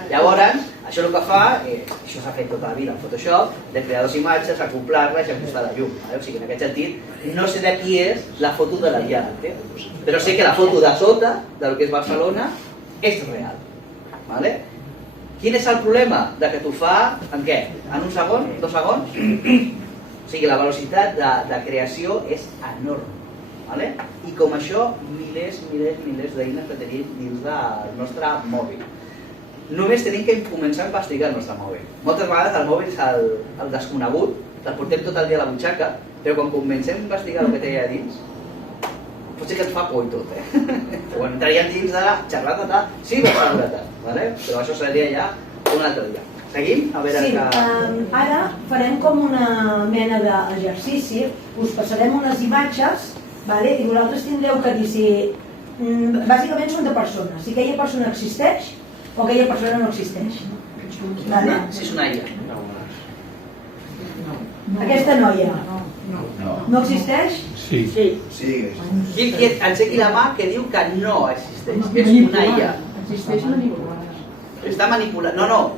Llavors, això el que fa, això s'ha fet tota la vida en Photoshop, de crear dues imatges, acoplar-les i ajustar la llum. O sigui, en aquest sentit, no sé de qui és la foto de la via làctea, però sé que la foto de sota, del que és Barcelona, és real. Quin és el problema? Que t'ho fa en què? En un segon? 2 segons? O sigui, la velocitat de creació és enorme. I com això, milers d'eines que tenim dins del nostre mòbil. Només tenim que començar a investigar el nostre mòbil. Moltes vegades el mòbil és el desconegut, el portem tot el dia a la butxaca, però quan comencem a investigar el que té allà dins, potser que ens fa por i tot, Quan entraríem dins de la xerrada de ciberseguretat, però això seria ja un altre dia. Seguim? Sí, ara farem com una mena d'exercici, us passarem unes imatges i vosaltres tindreu que dir si... Bàsicament són de persones, si aquella persona existeix o aquella persona no existeix. Si és una illa. Aquesta noia no existeix? Sí. Qui aixequi la mà que diu que no existeix, que és una illa. Existeix manipulada. Està manipulant. No,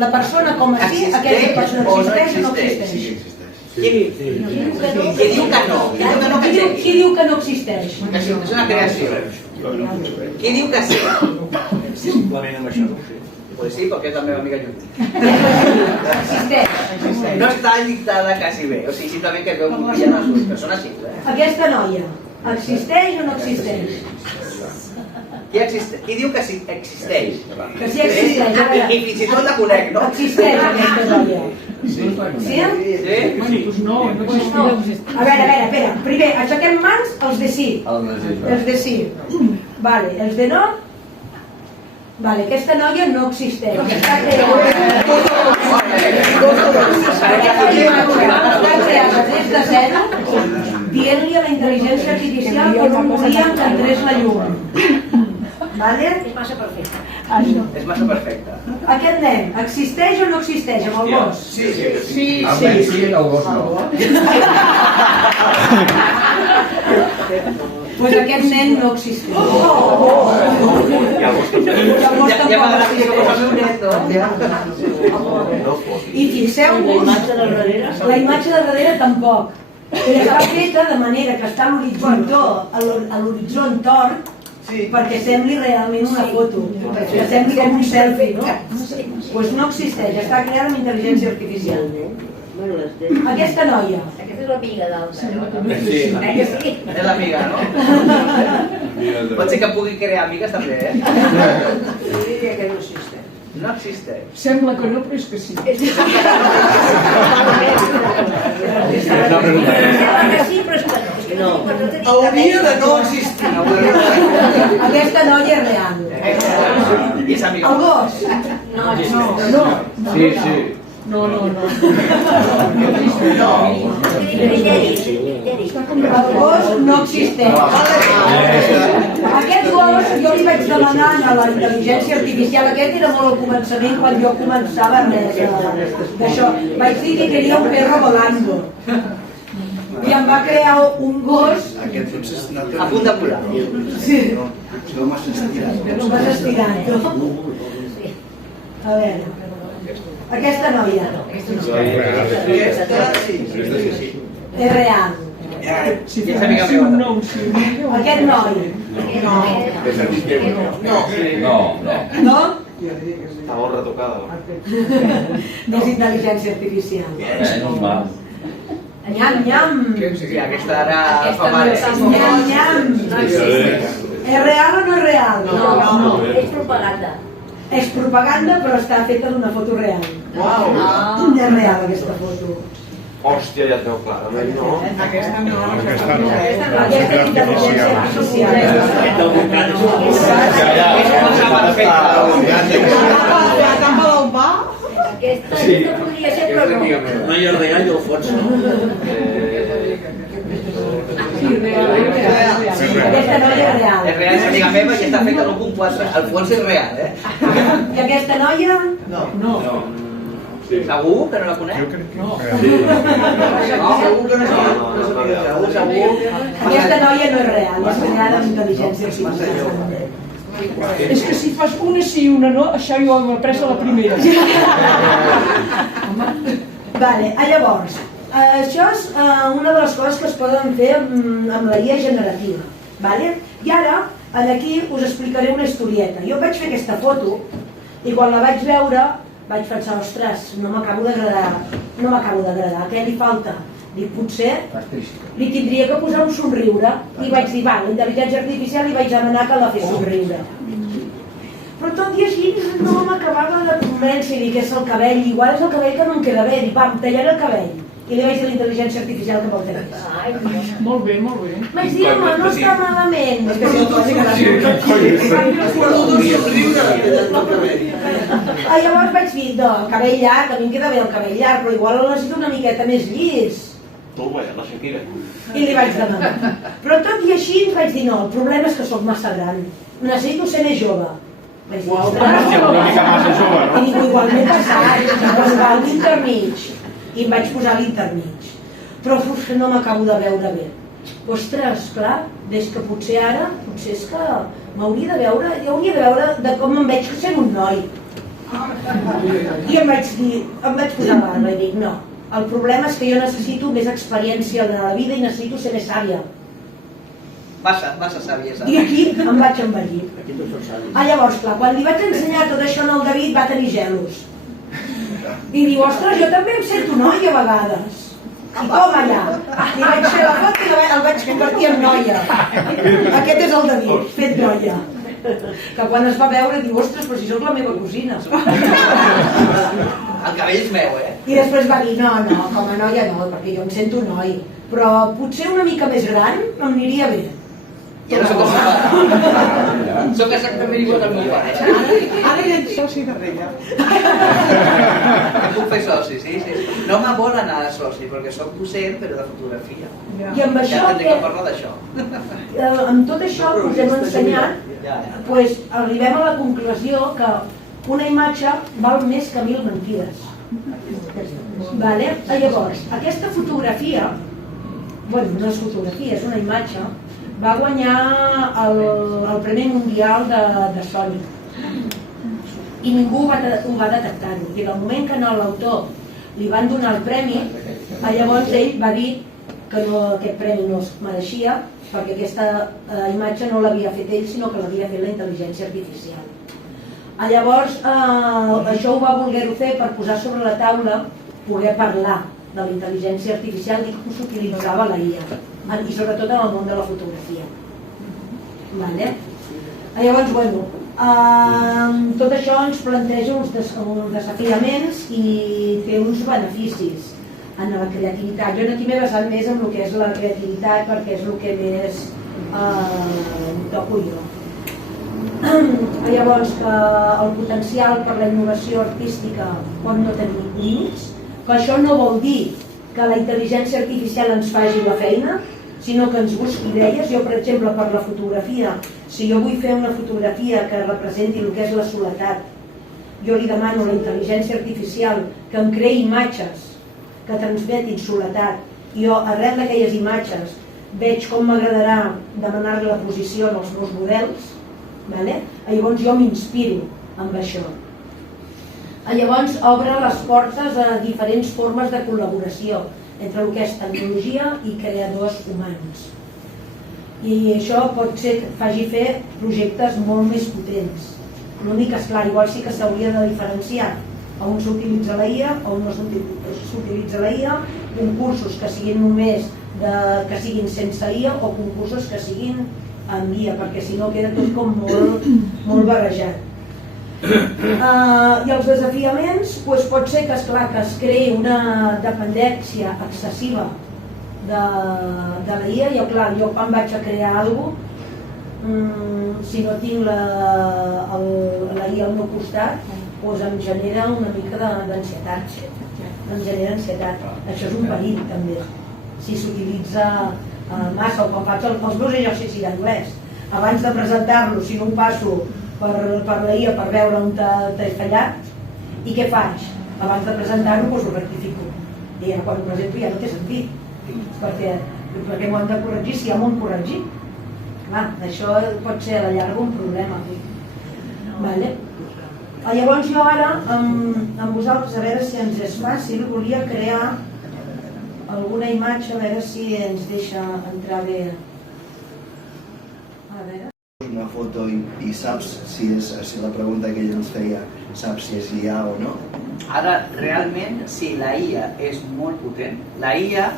la persona com a si, aquesta persona existeix o no existeix? Qui diu que no? Qui diu que no existeix? És una creació. Qui diu que sí? Simplement amb això no ho sé. Pues sí, perquè és la meva amiga Lluny. Existeix. No està dictada quasi bé, o sigui, simplement que es veu molt brillant les dues persones, sí. Aquesta noia, existeix o no existeix? Qui diu que sí existeix? Que sí existeix. I fins i tot la conec, no? Existeix aquesta noia. Sí? Doncs no existeix. A veure, espera. Primer, aixequem mans els de sí. Els de sí. Vale, els de no. Vale, aquesta noia no existeix. Està creada des de zero, dient-li a la intel·ligència artificial que no volíem que entrés la llum. Vale? És massa perfecte. És massa perfecte. Aquest nen existeix o no existeix amb el gos? Sí. El nen sí, el gos no. Doncs aquest nen no existeix. Ja m'agrada que jo poso un net, I fixeu-vos, la imatge de darrere tampoc. Però està feta de manera que està a l'horitzó tort, perquè sembli realment una foto, que sembli com un selfie, no? Doncs no existeix, està creada amb intel·ligència artificial. Aquesta noia. Aquesta és l'amiga d'altra. Sí, és l'amiga, no? Pot ser que pugui crear amigues també, Jo diria que no existeix. No existeix. Sembla que no, però és que sí. Sembla que sí, però és que no. Hauria de no existir. Aquesta noia és real. I és amiga. El gos. No. Sí, sí. No. Criteri. El gos no existeix. Aquest gos jo li vaig demanar a la intel·ligència artificial, aquest era molt al començament quan jo començava res d'això. Vaig dir que queria un perro volando. I em va crear un gos Aquest potser és a punt de plorar. Sí. No m'has estirat. No m'has estirat, no? A veure, aquesta noia és real. Si fes un no, un sí. Aquest noi, no? Està molt retocada. No és intel·ligència artificial. Nyam, nyam. Sí, aquesta ara fa mal. Nyam, nyam. És real o no és real? No. És propaganda. És propaganda, però està feta d'una foto real. És real aquesta foto. Hòstia, ja et veu clarament, no? Aquesta no. Aquesta és intel·ligència artificial. La tampa del bar. Aquesta podria ser, però no. No hi ha real i el fons, no? Aquesta noia és real. És real, és amiga meva i està feta l'1.4. El fons és real, eh? I aquesta noia? No. Segur que no la conec? Jo crec que no. Segur que no és real. Segur. Aquesta noia no és real, és creada amb intel·ligència artificial. És que si fas una sí i una no, això jo ho he après a la primera. Vale, llavors, això és una de les coses que es poden fer amb la IA generativa. Vale? I ara, aquí us explicaré una historieta. Jo vaig fer aquesta foto i quan la vaig veure vaig pensar, ostres, no m'acabo d'agradar, què li falta? Dic, potser li tindria que posar un somriure i vaig dir, va, la intel·ligència artificial li vaig demanar que la fes somriure. Però tot i així no m'acabava de convèncer i dir que és el cabell, igual és el cabell que no em queda bé, dic, va, em tallaré el cabell. I li vaig dir a la intel·ligència artificial que me'l tallés. Molt bé, molt bé. Vaig dir, home, no està malament. És que si el quasi llavors vaig dir, no, el cabell llarg, a mi em queda bé el cabell llarg, però igual el necessito una miqueta més llis. Toma, la Shakira. I li vaig demanar. Però tot i així vaig dir, no, el problema és que sóc massa gran. Necessito ser més jove. Vaig dir, ostres, i dic, igualment passat, posar l'intermig. I em vaig posar l'intermig. Però no m'acabo de veure bé. Ostres, clar, des que potser ara, potser és que m'hauria de veure, jo hauria de veure de com em veig sent un noi. I em vaig posar barba i dic, no, el problema és que jo necessito més experiència en la vida i necessito ser més sàvia. Massa sàvia. I aquí em vaig envellir. Llavors, clar, quan li vaig ensenyar tot això al David va tenir gelos. I diu, ostres, jo també em sento noia a vegades. I com allà? I vaig fer la foto i el vaig convertir en noia. Aquest és el David, fet noia. Que quan es va veure diu, ostres, però si sóc la meva cosina. El cabell és meu, eh? I després va dir, no, com a noia no, perquè jo em sento noi. Però potser una mica més gran m'aniria bé. Ja no soc soc exactament igual al meu pare. Ara hi ha soci darrere. Puc fer soci, sí. No me vol anar a soci, perquè soc docent, però de fotografia. I amb això, ja tindré que parlar d'això. Amb tot això que us hem ensenyat, arribem a la conclusió que una imatge val més que 1000 mentides. Llavors, aquesta fotografia, bueno, no és fotografia, és una imatge, va guanyar el Premi Mundial de Sony i ningú ho va detectar-ho. I en el moment que l'autor li van donar el premi, llavors ell va dir que aquest premi no es mereixia perquè aquesta imatge no l'havia fet ell sinó que l'havia fet la intel·ligència artificial. Llavors això ho va voler fer per posar sobre la taula poder parlar de la intel·ligència artificial i com s'utilitzava la IA i sobretot en el món de la fotografia. Llavors, bueno, tot això ens planteja uns desafiaments i té uns beneficis en la creativitat. Jo aquí m'he basat més en el que és la creativitat perquè és el que més toco jo. Llavors, que el potencial per la innovació artística pot no tenir límits, que això no vol dir que la intel·ligència artificial ens faci la feina, sinó que ens busqui idees. Jo, per exemple, per la fotografia, si jo vull fer una fotografia que representi el que és la soledat, jo li demano a la intel·ligència artificial que em creï imatges que transmetin soledat, i jo, arrel d'aquelles imatges, veig com m'agradarà demanar-li la posició en els meus models, llavors jo m'inspiro amb això. Llavors obre les portes a diferents formes de col·laboració entre el que és tecnologia i creadors humans. I això pot ser que faci fer projectes molt més potents. L'únic és clar, igual sí que s'hauria de diferenciar on s'utilitza la IA, on no s'utilitza la IA, concursos que siguin només que siguin sense IA o concursos que siguin amb IA, perquè si no queda tot com molt barrejat. I els desafiaments pot ser que es creï una dependència excessiva de la IA. Jo quan vaig a crear alguna cosa, si no tinc la IA al meu costat, em genera una mica d'ansietat. Em genera ansietat. Això és un perill també, si s'utilitza massa. O quan faig els meus exercicis d'anglès, abans de presentar-lo, si no ho passo per la IA per veure on t'he fallat, i què faig? Abans de presentar-ho ho rectifico, i quan ho presento ja no té sentit, perquè m'ho han de corregir si ja m'ho han corregit. Això pot ser a la llarga un problema. Llavors jo ara amb vosaltres, a veure si ens és fàcil, volia crear alguna imatge, a veure si ens deixa entrar bé. A veure. Una foto i saps si la pregunta que ell ens feia, saps si és IA o no? Ara, realment, si la IA és molt potent, la IA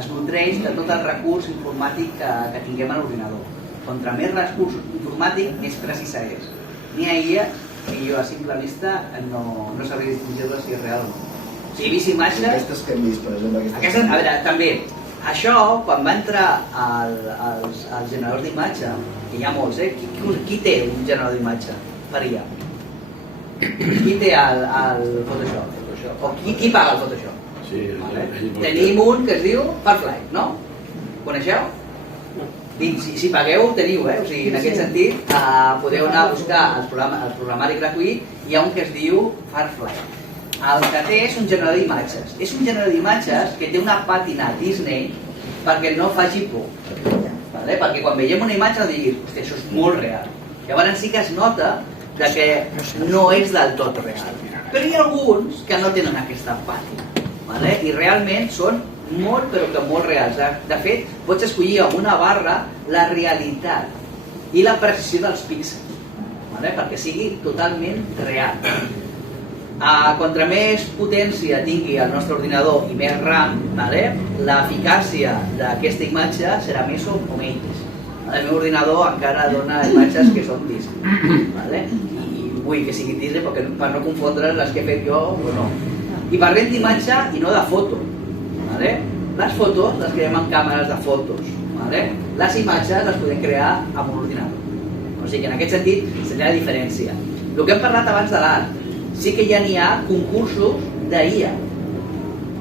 es nodreix de tot el recurs informàtic que tinguem a l'ordinador. Contra més recurs informàtic, més precisa és. N'hi ha IA que jo a simple vista no sabria distingir-la si és real o no. Si he vist imatges... Aquestes que hem vist, per exemple, aquestes... A veure, també, això, quan va entrar als generadors d'imatge, que hi ha molts, qui té un generador d'imatge per IA? Qui té el Photoshop? O qui paga el Photoshop? Tenim un que es diu Firefly, no? Coneixeu? Si pagueu, teniu, o sigui, en aquest sentit, podeu anar a buscar el programari gratuït, hi ha un que es diu Firefly. El que té és un generador d'imatges. És un generador d'imatges que té una pàtina Disney perquè no faci por. Perquè quan veiem una imatge diguis, hòstia, això és molt real. Llavors sí que es nota que no és del tot real. Però hi ha alguns que no tenen aquesta pàtina. I realment són molt, però que molt reals. De fet, pots escollir amb una barra la realitat i la precisió dels píxels, perquè sigui totalment real. Contra més potència tingui el nostre ordinador i més RAM, l'eficàcia d'aquesta imatge serà més o menys. El meu ordinador encara dona imatges que són Disney, i vull que sigui Disney per no confondre les que he fet jo o no. I parlem d'imatge i no de foto. Les fotos les creem amb càmeres de fotos. Les imatges les podem crear amb un ordinador. O sigui que en aquest sentit seria la diferència. El que hem parlat abans de l'art, sí que ja n'hi ha concursos d'IA.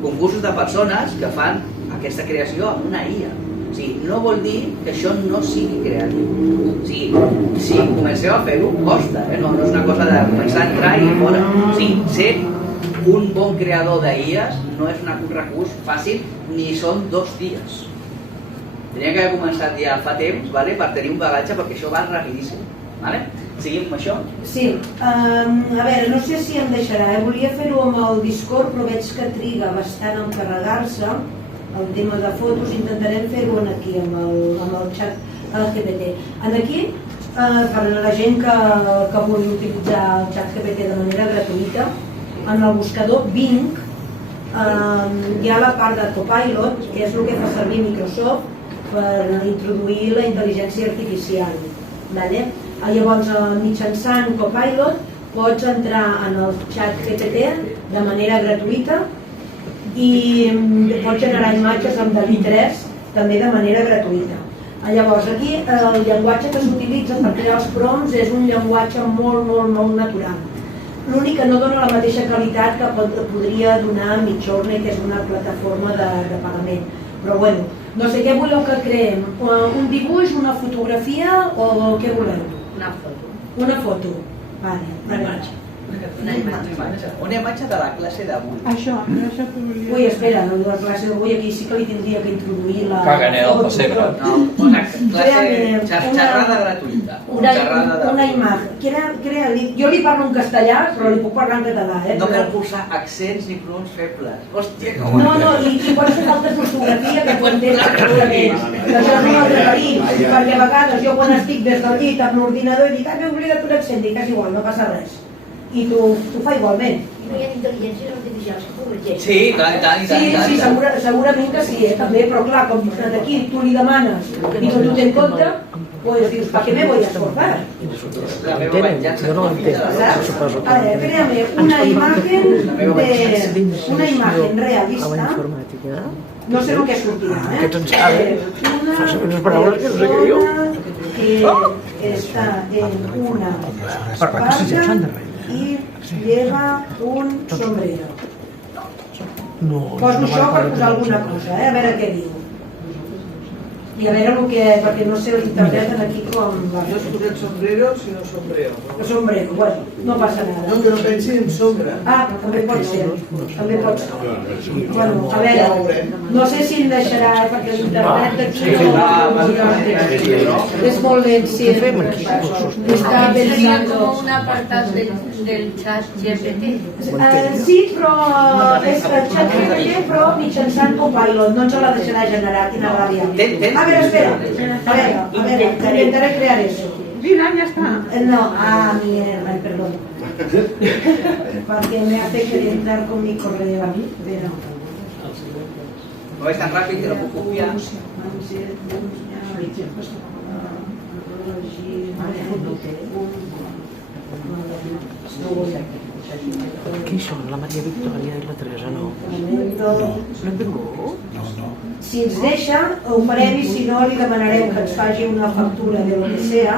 Concursos de persones que fan aquesta creació amb una IA. O sigui, no vol dir que això no sigui creatiu. O sigui, si comenceu a fer-ho, costa, no és una cosa de començar a entrar i fora. O sigui, ser un bon creador d'IAs no és un recurs fàcil ni són 2 dies. Tenia que haver començat ja fa temps per tenir un bagatge, perquè això va rapidíssim. Seguim amb això? Sí. A veure, no sé si em deixarà. Volia fer-ho amb el Discord, però veig que triga bastant en carregar-se el tema de fotos. Intentarem fer-ho aquí, amb el xat GPT. Aquí, per a la gent que vulgui utilitzar el xat GPT de manera gratuïta, en el buscador Bing hi ha la part de Copilot, que és el que fa servir Microsoft per introduir la intel·ligència artificial. Llavors, mitjançant Copilot, pots entrar en el xat GPT de manera gratuïta i pots generar imatges amb DALL-E 3 també de manera gratuïta. Llavors, aquí el llenguatge que s'utilitza per crear els prompts és un llenguatge molt natural. L'únic que no dona la mateixa qualitat que podria donar Midjourney, que és una plataforma de pagament. Però bueno, no sé, què voleu que creem? Un dibuix, una fotografia o què voleu? Una foto. Una foto. Vale, una imatge. Una imatge de la classe d'avui. Això que volia... Ui, espera, de la classe d'avui aquí sí que li tindria que introduir la... Caganeu al pessebre. No, una classe xerrada gratuïta. Una imatge. Jo li parlo en castellà, però li puc parlar en català. No cal posar accents ni pronoms febles. Hòstia, com... No, i pot fer falta d'ortografia que t'ho entens perfectament. Que això és un altre perill, perquè a vegades jo quan estic des del llit amb l'ordinador i dic, m'he oblidat un accent, dic, és igual, no passa res. I t'ho fa igualment. I no hi ha intel·ligències artificials que corregeixen. Sí, tant. Sí, segurament que sí, també, però clar, com d'aquí tu li demanes i no t'ho té en compte, pues dius, ¿para qué me voy a esforzar? La meva venjança no ¿Sabes? A ver, créame una imagen realista. No sé lo que sortirà, una persona que está en una barca y lleva un sombrero. Poso això per posar alguna cosa, a veure què diu. I a veure el que... perquè no sé, l'interpreten aquí com... No es posat sombrero, sinó sombrero. Sombrero, bueno, no passa nada. No, que no pensi en sombra. Ah, també pot ser. També pot ser. Bueno, a veure, no sé si em deixarà, perquè l'internet d'aquí no... És molt lent, sí. Està Sería como un apartado del chat GPT. Sí, però és el chat GPT, però mitjançant Copilot, no ens la deixarà generar, quina ràbia. A veure, espera, a ver, intentaré crear eso. Mira, ya está. No, mierda, perdón. Porque me hace querer entrar con mi correo a mí, pero... No és tan ràpid que no puc copiar. Qui són? La Maria Victòria i la Teresa, no? No hem vingut? No. Si ens deixa, ho farem i si no li demanarem que ens faci una factura de lo que sea.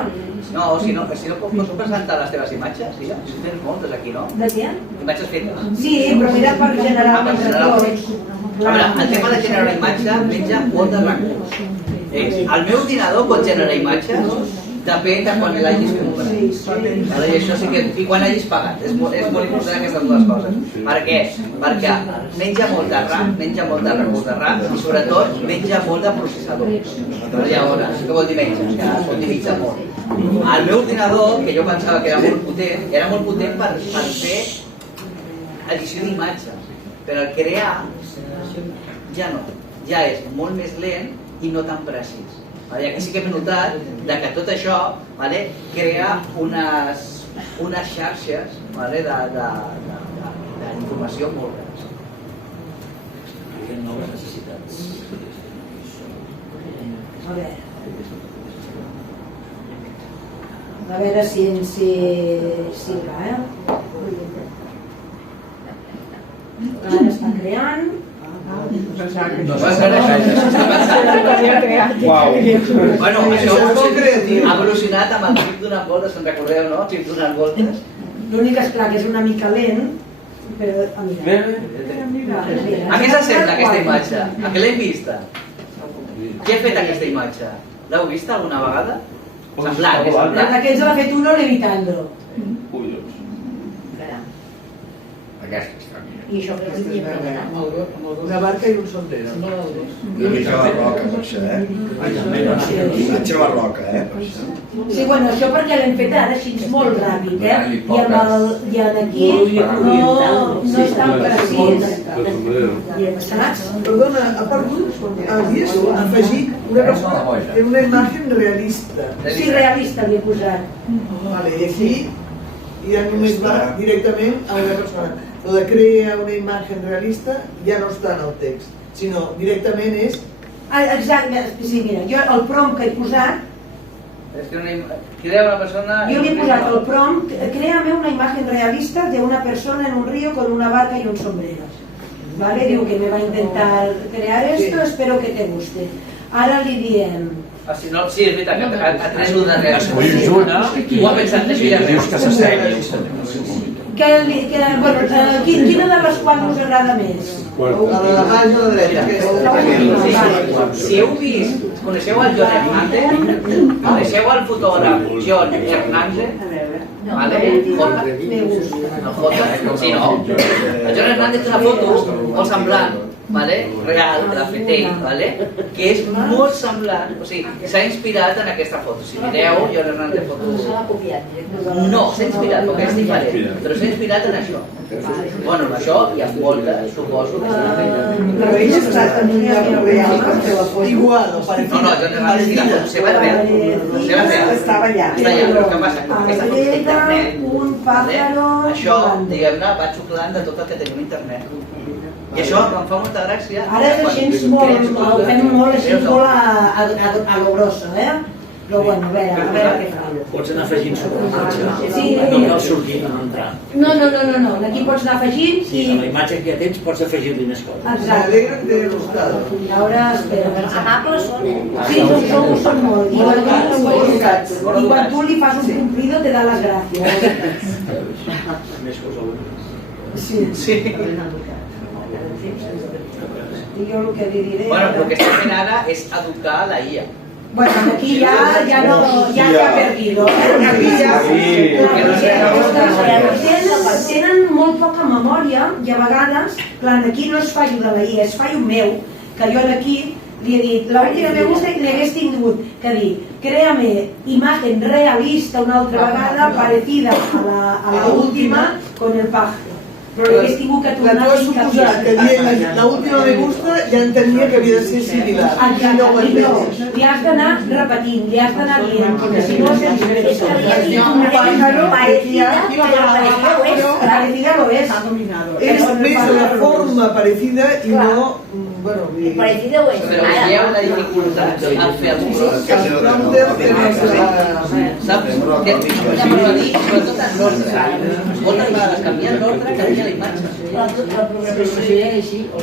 No, si no pots presentar les teves imatges, sí? Si tens moltes aquí, no? De què? Imatges fetes. Sí, però mira per generar retorns. A veure, el tema de generar imatge menja molt de recurs. El meu ordinador pot generar imatges, depèn de quan l'hagis comprat. Això sí que... I quan hagis pagat. És molt important aquestes dues coses. Per què? Perquè menja molt de RAM, menja molt de recurs de RAM i sobretot menja molt de processador. Llavors, què vol dir menja? Que s'utilitza molt. El meu ordinador, que jo pensava que era molt potent per fer edició d'imatges. Però el crear ja no. Ja és molt més lent i no tan precís. Aquí sí que hem notat que tot això crea unes xarxes d'informació molt grans. Noves necessitats. A veure si va, Ara està creant. No va ser bueno, això ha evolucionat amb el xip donant voltes, se'n recordeu, no? Xip donant voltes. L'únic és clar que és una mica lent, però... A què s'assembla aquesta imatge? A què l'hem vista? Qui ha fet aquesta imatge? L'heu vista alguna vegada? Semblant, D'aquests l'ha fet uno levitando. Aquesta està. I això que és amb una barca i un sombrero. Una mica barroca, per això, Imatge barroca, per això. Sí, bueno, això perquè l'hem fet ara així molt ràpid, I aquí no és tan precís. Perdona, ha perdut, havies afegit una persona en una imatge realista. Sí, realista li he posat. Vale, i aquí ja només va directament a una persona. Lo de crear una imatge realista ja no està en el text, sinó directament és... Exacte, sí, mira, jo el prompt que he posat... Crea una persona... Jo li he posat el prompt, créame una imagen realista de una persona en un río con una barca y un sombrero. ¿Vale? Diu que me va a intentar crear esto, espero que te guste. Ara li diem... Sí, és veritat, que ha tres un darrere. Ho ha pensat de Xilla. Dius que s'assegui. Quina de les quatre us agrada més? La de la mà i la dreta. Si heu vist, coneixeu el John Hernández? Coneixeu el fotògraf John Hernández? Sí, no. El John Hernández té una foto molt semblant, real, de la fet ell, que és molt semblant, o sigui, s'ha inspirat en aquesta foto. Si mireu, John Hernández foto... No, s'ha inspirat, perquè és diferent, però s'ha inspirat en això. Bueno, en això i en voltes, suposo que s'ha fet. Però ell està en un lloc real per fer la foto. Igual, o parecida. No, John Hernández i la foto seva és real. Estava allà. Està allà, però què passa? Aquesta foto és d'internet. Un pájaro... Això, diguem-ne, va xuclant de tot el que tenim a internet. I això em fa molta gràcia. Ara és així molt, ho fem molt així molt a lo grosso, Però bueno, a veure què fa. Pots anar afegint sobre la marxa. Sí. No cal sortir, no entrar. No, aquí pots anar afegint i... Sí, a la imatge que ja tens pots afegir-li més coses. Exacte. Ara, espera. Amables són, Sí, són molt. I quan tu li fas un cumplido te da les gràcies. Més cosa. Sí. I jo el que li diré... Bueno, el que estem fent ara és educar la IA. Bueno, aquí ya se ha perdido. Aquí tenen molt poca memòria i a vegades, clar, aquí no es fallo de la IA, es fallo meu, que jo aquí li he dit, l'última me gusta i li hagués tingut que dir, créame imagen realista una altra vegada parecida a la última con el pájaro. Però li hagués tingut que tornar a suposar que dient l'última me gusta ja entenia que havia de ser similar. Exacte, li has d'anar repetint, li has d'anar dient, perquè si no un pájaro parecida lo es. És més la forma parecida i no... Parecida ho és. Però veieu la dificultat al fer els colors? Saps? Que sobretot en l'ordre. Moltes vegades canviant l'ordre canvia la imatge.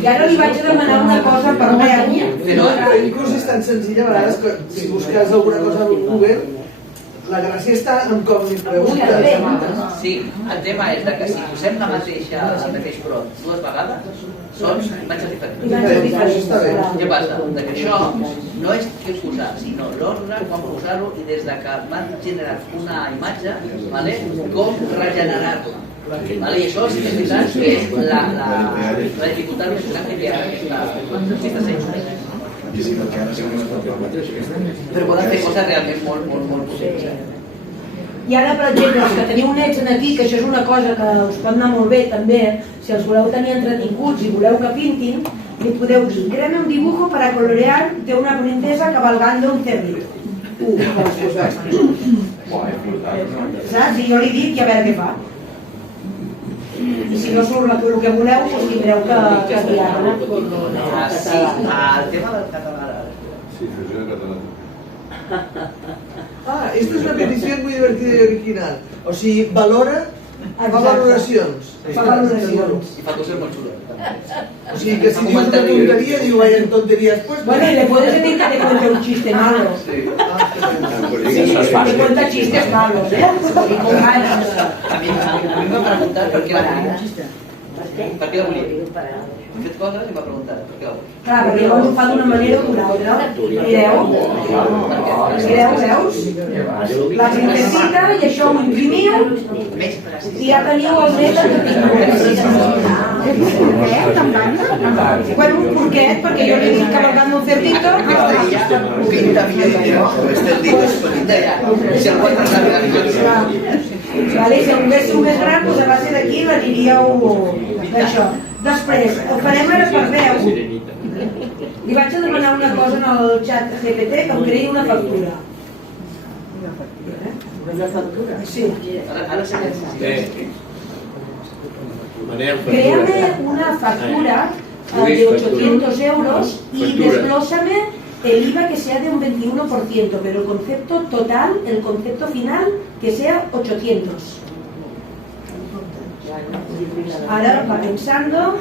I ara li vaig demanar una cosa per veure. Però inclús és tan senzill a vegades que si busques alguna cosa a Google, la gràcia està en com li preguntes. Sí, el tema és que si posem el mateix prot dues vegades, són imatges diferents. Què passa? Que això no és què posar, sinó l'ordre, com posar-ho i des que m'han generat una imatge, com regenerar-la. I això sí que és veritat que és la dificultat més gran que hi ha aquesta senyora. Però poden fer coses realment molt potents. I ara, per exemple, els que teniu nets aquí, que això és una cosa que us pot anar molt bé també, si els voleu tenir entretinguts i voleu que pintin, li podeu dir, créame un dibujo para colorear de una princesa cabalgando un cerdito. Saps? I jo li dic i a veure què fa. I si no surt el que voleu, doncs tindreu que guiar-la. Sí, el tema del català. Sí, funciona en català. Esta es una petición muy divertida y original. O sigui, valora, fa valoracions. Fa valoracions. I fa coses molt xules. O sigui, que si dius una tonteria, diu, vaya tonterías. Bueno, y le puedes decir que te cuente un chiste malo. Sí, te cuenta chistes malos, y con ganas. A mi m'ha preguntat per què la volia. Per què la volia? Hem fet coses i m'ha preguntat per què la volia. Clar, perquè llavors ho fa d'una manera o d'una altra. Mireu, veus? La princesita i això ho imprimiu i ja teniu el net bueno, un porquet, perquè jo li dic cavalgant un cerdito. Vale, si volguéssiu més gran, doncs a base d'aquí l'aniríeu d'això. Després, ho farem ara per veu. Li vaig a demanar una cosa en el xat GPT, que em creï una factura. Una factura? Sí. Ara sí. Créame una factura de 800 euros y desglósame el IVA que sea de un 21%, pero el concepto total, el concepto final, que sea 800. Ara va pensando...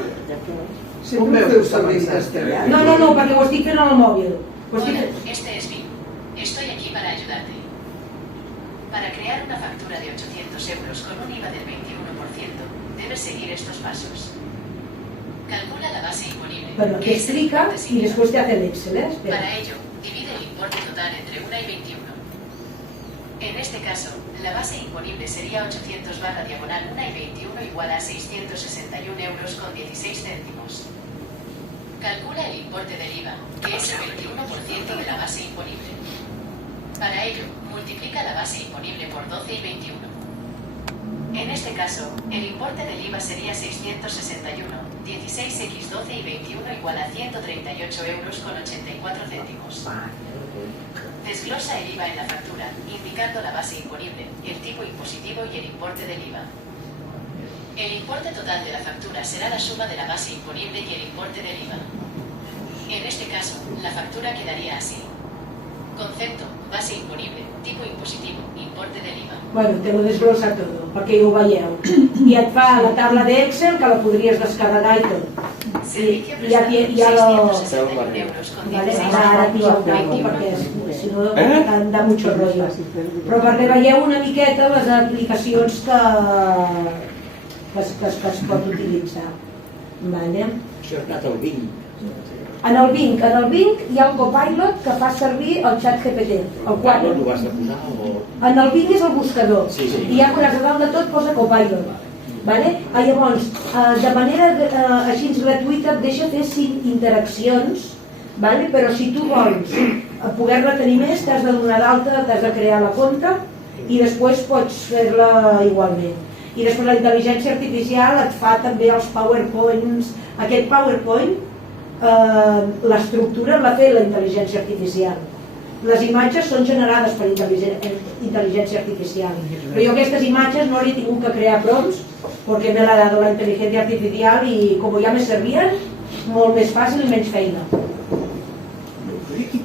Sempre feu servir castellà? No, perquè ho estic fent al mòbil. Hola, este es Bing. Estoy aquí para ayudarte. Para crear una factura de 800 euros con un IVA del 21%, debes seguir estos pasos. Calcula la base imponible. Bueno, aquí explica y después te hace el Excel, ¿eh? Espera. Para ello, divide el importe total entre 1 y 21. En este caso, la base imponible sería 800 /1 y 21 igual a 661 euros con 16 céntimos. Calcula el importe del IVA, que es el 21% de la base imponible. Para ello, multiplica la base imponible por 12 y 21. En este caso, el importe del IVA sería 661, 16x12 y 21 igual a 138 euros con 84 céntimos. Desglosa el IVA en la factura, indicando la base imponible, el tipo impositivo y el importe del IVA. El importe total de la factura será la suma de la base imponible y el importe del IVA. En este caso, la factura quedaría así. Concepto, base imponible, tipo impositivo, importe del IVA. Bueno, te lo desglossa tot, perquè ho veieu. I et fa la taula d'Excel, que la podries descarregar i tot. I ja lo... Vale, ara t'hi ho tanco, perquè si no da mucho rollo. Però perquè veieu una miqueta les aplicacions que es pot utilitzar. Vale. Això és anat al Bing. En el Bing hi ha el Copilot que fa servir el xat GPT, el 4. Ho has de posar o...? En el Bing és el buscador, i ja quan has a dalt de tot posa Copilot. Llavors, de manera així gratuïta et deixa fer 5 interaccions, però si tu vols poder-la tenir més t'has de donar d'alta, t'has de crear la compte i després pots fer-la igualment. I després la intel·ligència artificial et fa també els PowerPoints. Aquest PowerPoint, l'estructura la té la intel·ligència artificial. Les imatges són generades per intel·ligència artificial. Però jo aquestes imatges no li he tingut que crear prompts perquè me l'ha dado la intel·ligència artificial i com ja me servien, molt més fàcil i menys feina.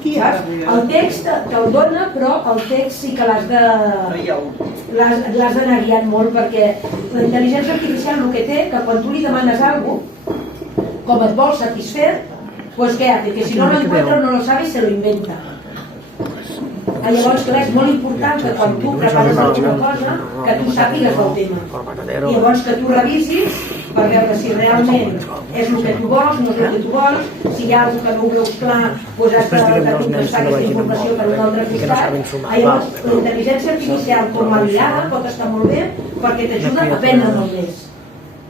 El text te'l dona, però el text sí que l'has d'anar guiant molt perquè la intel·ligència artificial el que té que quan tu li demanes alguna cosa, com et vol satisfer, pues què hace? Que si no lo encuentra o no lo sabe, se lo inventa. Llavors, clar, és molt important que quan tu prepares alguna cosa, que tu sàpigues del tema. I llavors que tu revisis per veure si realment és el que tu vols, no és el que tu vols, si hi ha alguna que no ho veus clar, doncs has de contestar aquesta informació per un altre costat. Llavors, la intel·ligència artificial com a aliada pot estar molt bé perquè t'ajuda a aprendre molt més.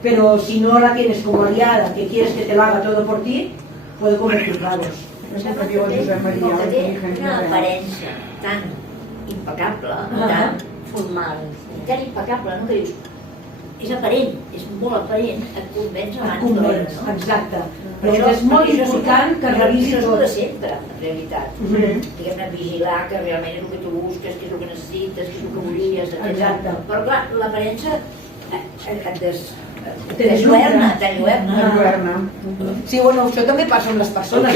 Pero si no la tienes como aliada, que quieres que te lo haga todo por ti, puede cometer errores. Sembla que té una aparença tan impecable, tan formal, tan impecable, no? Que dius, és aparent, és molt aparent, et convenç abans d'hora, no? Exacte. Però és molt important que revisis tot. Això és de sempre, en realitat. Diguem-ne, vigilar que realment és el que tu busques, que és el que necessites, que és el que volies, etc. Però clar, l'aparença et desluerna. Sí, bueno, això també passa amb les persones.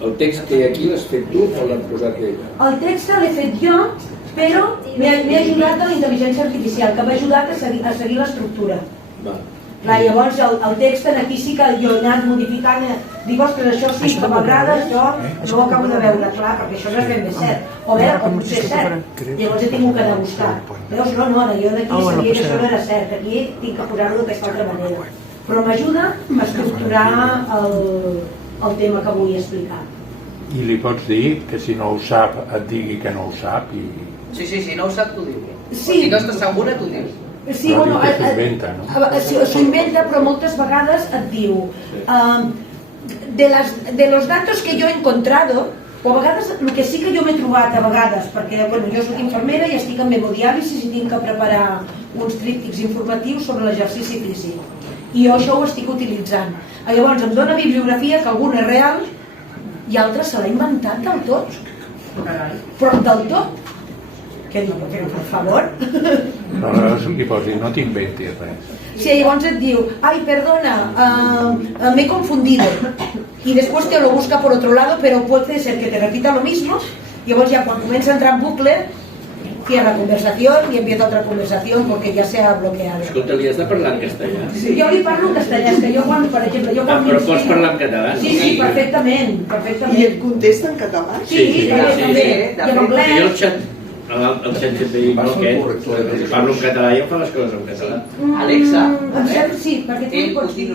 El text que hi ha aquí l'has fet tu o l'han posat ell? El text l'he fet jo, però m'he ajudat a la intel·ligència artificial, que m'ha ajudat a seguir l'estructura. Llavors el text aquí sí que jo he anat modificant, dic, ostres, això sí que m'agrada, això no ho acabo de veure, clar, perquè això no és ben bé cert, o bé, o potser és cert, llavors he tingut que anar a buscar. Veus, no, ara jo d'aquí sabia que això no era cert, aquí tinc que posar-ho d'aquesta altra manera, però m'ajuda a estructurar el tema que vull explicar. I li pots dir que si no ho sap et digui que no ho sap i... Sí, si no ho sap t'ho diu. Si no estàs segura t'ho dius. Sí, bueno, s'ho inventa, però moltes vegades et diu de los datos que yo he encontrado, o a vegades el que sí que jo m'he trobat a vegades, perquè bueno, jo soc infermera i estic en hemodiàlisis i tinc que preparar uns tríptics informatius sobre l'exercici físic i jo això ho estic utilitzant. Llavors em dona bibliografia que alguna és real i altres se l'ha inventat del tot, però del tot. Què diu? Però per favor. Però aleshores li pots dir, no t'inventis res. Sí, llavors et diu, ay, perdona, me he confundido. Y después te lo busca por otro lado, pero puede ser que te repita lo mismo. Y llavors ja quan comença a entrar en bucle, cierra conversación y empieza otra conversación porque ya se ha bloqueado. Escolta, li has de parlar en castellà. Jo li parlo en castellà, és que jo quan, per exemple, jo quan Però pots parlar en català? Sí, perfectament, perfectament. I et contesta en català? Sí, també. I en anglès. Jo el xat GPI aquest, parlo en català i em fa les coses en català. Alexa, sí, perquè tu pots dir...